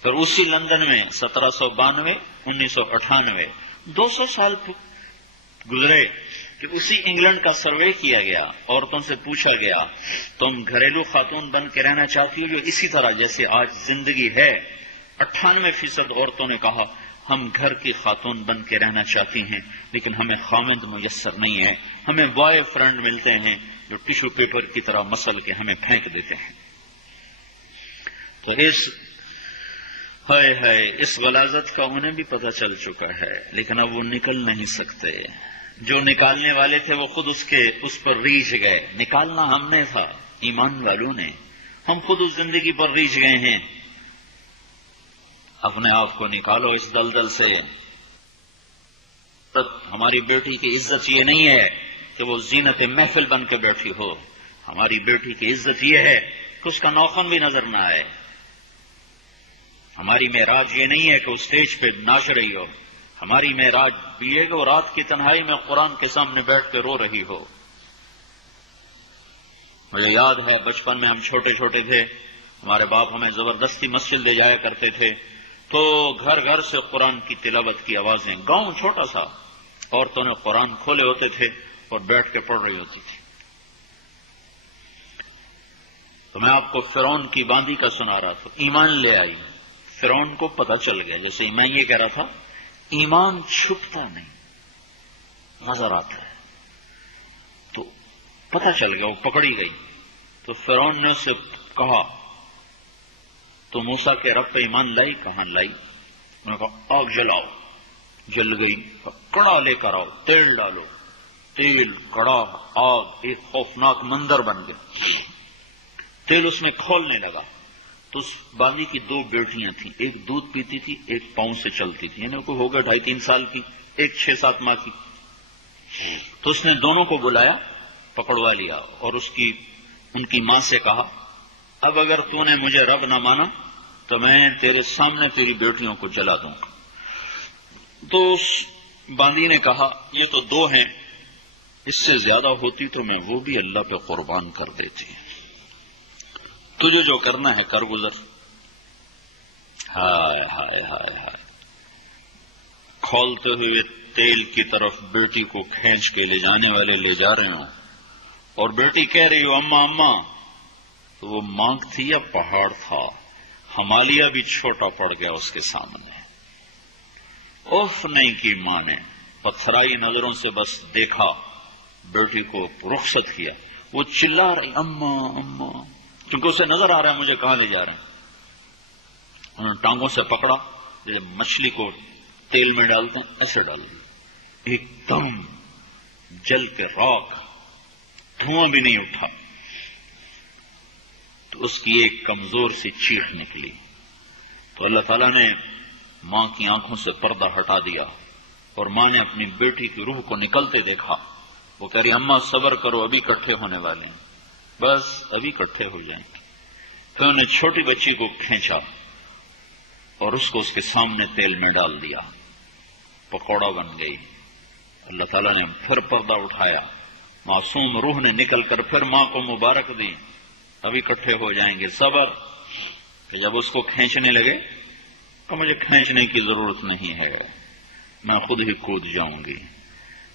پھر اسی لندن میں 1792 1998 200 سال گزرے کہ اسی انگلینڈ کا سروے کیا گیا. عورتوں سے پوچھا گیا تم گھریلو خاتون بن کے رہنا چاہتی ہو جو اسی طرح جیسے آج زندگی ہے؟ 98% عورتوں نے کہا ہم گھر کی خاتون بن کے رہنا چاہتی ہیں، لیکن ہمیں خامند میسر نہیں ہے. ہمیں بوائے فرینڈ ملتے ہیں جو ٹیشو پیپر کی طرح مسل کے ہمیں پھینک دیتے ہیں. تو اس غلاظت کا انہیں بھی پتہ چل چکا ہے، لیکن اب وہ نکل نہیں سکتے. جو نکالنے والے تھے وہ خود اس پر ریچھ گئے. نکالنا ہم نے تھا، ایمان والوں نے. ہم خود اس زندگی پر ریچھ گئے ہیں. اپنے آپ کو نکالو اس دلدل سے. ہماری بیٹی کی عزت یہ نہیں ہے کہ وہ زینت محفل بن کے بیٹھی ہو. ہماری بیٹی کی عزت یہ ہے کہ اس کا نوخن بھی نظر نہ آئے. ہماری معراج یہ نہیں ہے کہ وہ اسٹیج پہ ناچ رہی ہو. ہماری معراج بھی ہے کہ وہ رات کی تنہائی میں قرآن کے سامنے بیٹھ کے رو رہی ہو. مجھے یاد ہے بچپن میں ہم چھوٹے چھوٹے تھے، ہمارے باپ ہمیں زبردستی مسجد لے جایا کرتے تھے، تو گھر گھر سے قرآن کی تلاوت کی آوازیں. گاؤں چھوٹا سا، عورتوں نے قرآن کھولے ہوتے تھے اور بیٹھ کے پڑھ رہی ہوتی تھی. تو میں آپ کو فرعون کی باندی کا سنا رہا تھا. ایمان لے آئی. فرعون کو پتہ چل گیا، جیسے میں یہ کہہ رہا تھا، ایمان چھپتا نہیں، نظر آتا ہے. تو پتہ چل گیا، وہ پکڑی گئی. تو فرعون نے اس سے کہا تو موسیٰ کے رب پہ ایمان لائی؟ کہاں لائی؟ انہوں نے کہا آگ جلاؤ. جل گئی. کڑا لے کر آؤ، تیل ڈالو. تیل، کڑا، آگ، ایک خوفناک منظر بن گیا. تیل اس میں کھولنے لگا تو اس باندی کی 2 بیٹیاں تھیں. ایک دودھ پیتی تھی، ایک پاؤں سے چلتی تھی، یعنی کوئی ہوگا 2.5-3 سال کی، ایک 6-7 ماہ کی. تو اس نے دونوں کو بلایا، پکڑوا لیا اور ان کی ماں سے کہا اب اگر تو نے مجھے رب نہ مانا تو میں تیرے سامنے تیری بیٹیوں کو جلا دوں گا. تو اس باندی نے کہا یہ تو 2 ہیں، اس سے زیادہ ہوتی تو میں وہ بھی اللہ پہ قربان کر دیتی. تجھے جو کرنا ہے کر گزر. ہائے ہائے ہائے ہائے. کھولتے ہوئے تیل کی طرف بیٹی کو کھینچ کے لے جانے والے لے جا رہے ہوں اور بیٹی کہہ رہی ہو اماں اماں. تو وہ مانگ تھی یا پہاڑ تھا؟ ہمالیہ بھی چھوٹا پڑ گیا اس کے سامنے. اف نہیں کی ماں نے، پتھرائی نظروں سے بس دیکھا، بیٹی کو رخصت کیا. وہ چلا رہی اماں اماں، کیونکہ اسے نظر آ رہا ہے مجھے کہاں لے جا رہے ہیں. انہوں نے ٹانگوں سے پکڑا، جیسے مچھلی کو تیل میں ڈالتے ہیں ایسے ڈال دیا. ایک دم جل کے راکھ، دھواں بھی نہیں اٹھا. تو اس کی ایک کمزور سی چیخ نکلی. تو اللہ تعالیٰ نے ماں کی آنکھوں سے پردہ ہٹا دیا اور ماں نے اپنی بیٹی کی روح کو نکلتے دیکھا. وہ کہہ رہی اماں صبر کرو، ابھی اکٹھے ہونے والے ہیں، بس ابھی اکٹھے ہو جائیں گے. پھر انہوں نے چھوٹی بچی کو کھینچا اور اس کو اس کے سامنے تیل میں ڈال دیا. پکوڑا بن گئی. اللہ تعالیٰ نے پھر پردہ اٹھایا، معصوم روح نے نکل کر پھر ماں کو مبارک دی، ابھی اکٹھے ہو جائیں گے، صبر. کہ جب اس کو کھینچنے لگے تو مجھے کھینچنے کی ضرورت نہیں ہے، میں خود ہی کود جاؤں گی،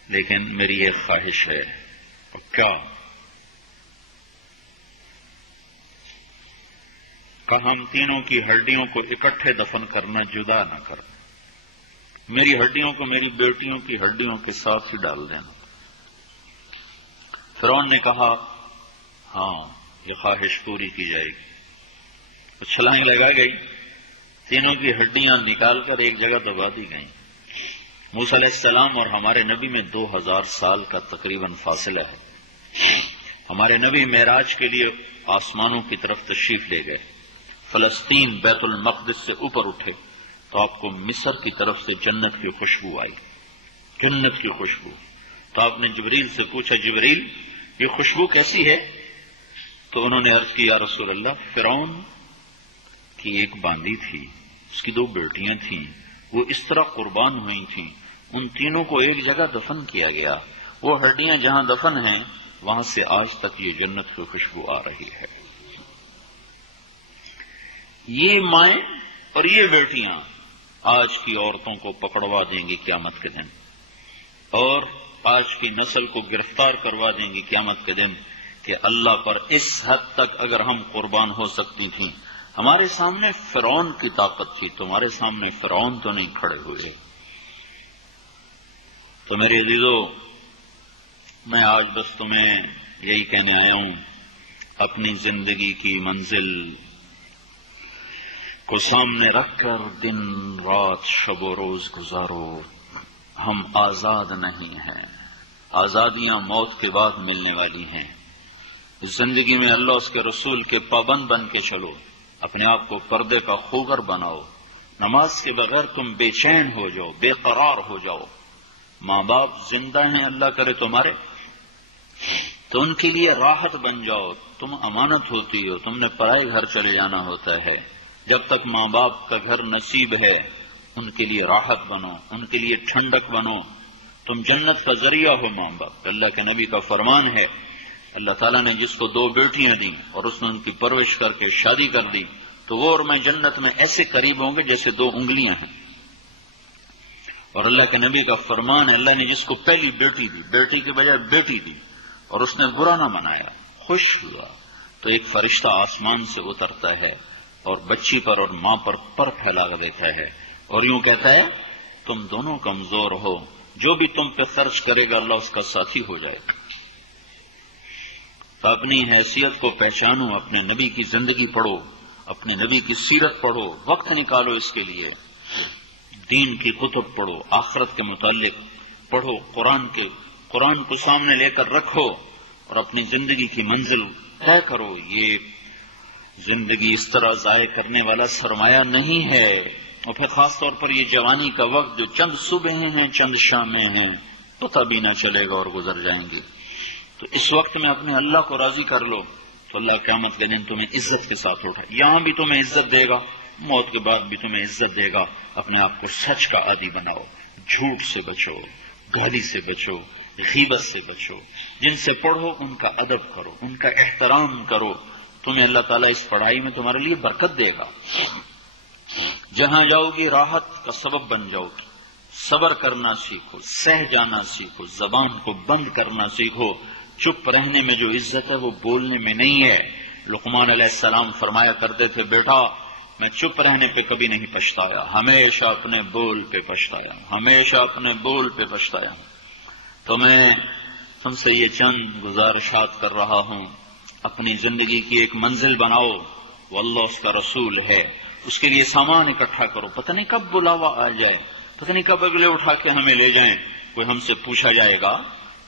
لیکن میری ایک خواہش ہے. کیا؟ کہ ہم تینوں کی ہڈیوں کو اکٹھے دفن کرنا، جدا نہ کر. میری ہڈیوں کو میری بیٹیوں کی ہڈیوں کے ساتھ ہی ڈال دینا. فرعون نے کہا ہاں یہ خواہش پوری کی جائے گی. تو چھلانگ لگا گئی، تینوں کی ہڈیاں نکال کر ایک جگہ دبا دی گئیں. موسیٰ علیہ السلام اور ہمارے نبی میں 2000 سال کا تقریباً فاصلہ ہے. ہمارے نبی معراج کے لیے آسمانوں کی طرف تشریف لے گئے، فلسطین بیت المقدس سے اوپر اٹھے تو آپ کو مصر کی طرف سے جنت کی خوشبو آئی، جنت کی خوشبو۔ تو آپ نے جبریل سے پوچھا، جبریل یہ خوشبو کیسی ہے؟ تو انہوں نے عرض کی، یا رسول اللہ، فرعون کی ایک باندی تھی، اس کی 2 بیٹیاں تھیں، وہ اس طرح قربان ہوئی تھیں، ان تینوں کو ایک جگہ دفن کیا گیا، وہ ہڈیاں جہاں دفن ہیں وہاں سے آج تک یہ جنت کی خوشبو آ رہی ہے۔ یہ مائیں اور یہ بیٹیاں آج کی عورتوں کو پکڑوا دیں گی قیامت کے دن، اور آج کی نسل کو گرفتار کروا دیں گی قیامت کے دن کہ اللہ پر اس حد تک اگر ہم قربان ہو سکتی تھیں۔ ہمارے سامنے فرعون کی طاقت تھی، تمہارے سامنے فرعون تو نہیں کھڑے ہوئے۔ تو میرے عزیزو، میں آج بس تمہیں یہی کہنے آیا ہوں، اپنی زندگی کی منزل کو سامنے رکھ کر دن رات شب و روز گزارو۔ ہم آزاد نہیں ہیں، آزادیاں موت کے بعد ملنے والی ہیں۔ زندگی میں اللہ اس کے رسول کے پابند بن کے چلو، اپنے آپ کو پردے کا خوگر بناؤ۔ نماز کے بغیر تم بے چین ہو جاؤ، بے قرار ہو جاؤ۔ ماں باپ زندہ ہیں، اللہ کرے تمہارے، تو ان کے لیے راحت بن جاؤ۔ تم امانت ہوتی ہو، تم نے پرائے گھر چلے جانا ہوتا ہے، جب تک ماں باپ کا گھر نصیب ہے ان کے لیے راحت بنو، ان کے لیے ٹھنڈک بنو۔ تم جنت کا ذریعہ ہو ماں باپ۔ اللہ کے نبی کا فرمان ہے، اللہ تعالیٰ نے جس کو 2 بیٹیاں دیں اور اس نے ان کی پرورش کر کے شادی کر دی تو وہ اور میں جنت میں ایسے قریب ہوں گے جیسے 2 انگلیاں ہیں۔ اور اللہ کے نبی کا فرمان ہے، اللہ نے جس کو پہلی بیٹی دی، بیٹی کے بجائے بیٹی دی، اور اس نے برا نہ منایا، خوش ہوا، تو ایک فرشتہ آسمان سے اترتا ہے اور بچی پر اور ماں پر پھیلا دیتا ہے اور یوں کہتا ہے، تم دونوں کمزور ہو، جو بھی تم پہ خرچ کرے گا اللہ اس کا ساتھی ہو جائے گا۔ تو اپنی حیثیت کو پہچانو، اپنے نبی کی زندگی پڑھو، اپنے نبی کی سیرت پڑھو، وقت نکالو اس کے لیے، دین کی کتب پڑھو، آخرت کے متعلق پڑھو، قرآن کو سامنے لے کر رکھو اور اپنی زندگی کی منزل طے کرو۔ یہ زندگی اس طرح ضائع کرنے والا سرمایہ نہیں ہے، اور پھر خاص طور پر یہ جوانی کا وقت جو چند صبحیں ہیں چند شامیں ہیں، پتہ بھی نہ چلے گا اور گزر جائیں گی۔ تو اس وقت میں اپنے اللہ کو راضی کر لو تو اللہ قیامت کے دن تمہیں عزت کے ساتھ اٹھائے، یہاں بھی تمہیں عزت دے گا، موت کے بعد بھی تمہیں عزت دے گا۔ اپنے آپ کو سچ کا عادی بناؤ، جھوٹ سے بچو، گالی سے بچو، غیبت سے بچو، جن سے پڑھو ان کا ادب کرو، ان کا احترام کرو، تمہیں اللہ تعالیٰ اس پڑھائی میں تمہارے لیے برکت دے گا۔ جہاں جاؤ گی راحت کا سبب بن جاؤ گی۔ صبر کرنا سیکھو، سہ جانا سیکھو، زبان کو بند کرنا سیکھو۔ چپ رہنے میں جو عزت ہے وہ بولنے میں نہیں ہے۔ لقمان علیہ السلام فرمایا کرتے تھے، بیٹا میں چپ رہنے پہ کبھی نہیں پچھتایا، ہمیشہ اپنے بول پہ پچھتایا، ہمیشہ اپنے بول پہ پچھتایا۔ تو میں تم سے یہ چند گزارشات کر رہا ہوں، اپنی زندگی کی ایک منزل بناؤ، وہ اللہ اس کا رسول ہے، اس کے لیے سامان اکٹھا کرو، پتہ نہیں کب بلاوا آ جائے، پتہ نہیں کب اگلے اٹھا کے ہمیں لے جائیں، کوئی ہم سے پوچھا جائے گا،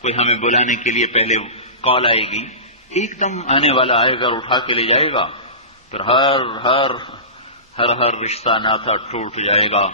کوئی ہمیں بلانے کے لیے پہلے کال آئے گی، ایک دم آنے والا آئے گا اور اٹھا کے لے جائے گا، پھر ہر رشتہ ناتا ٹوٹ جائے گا۔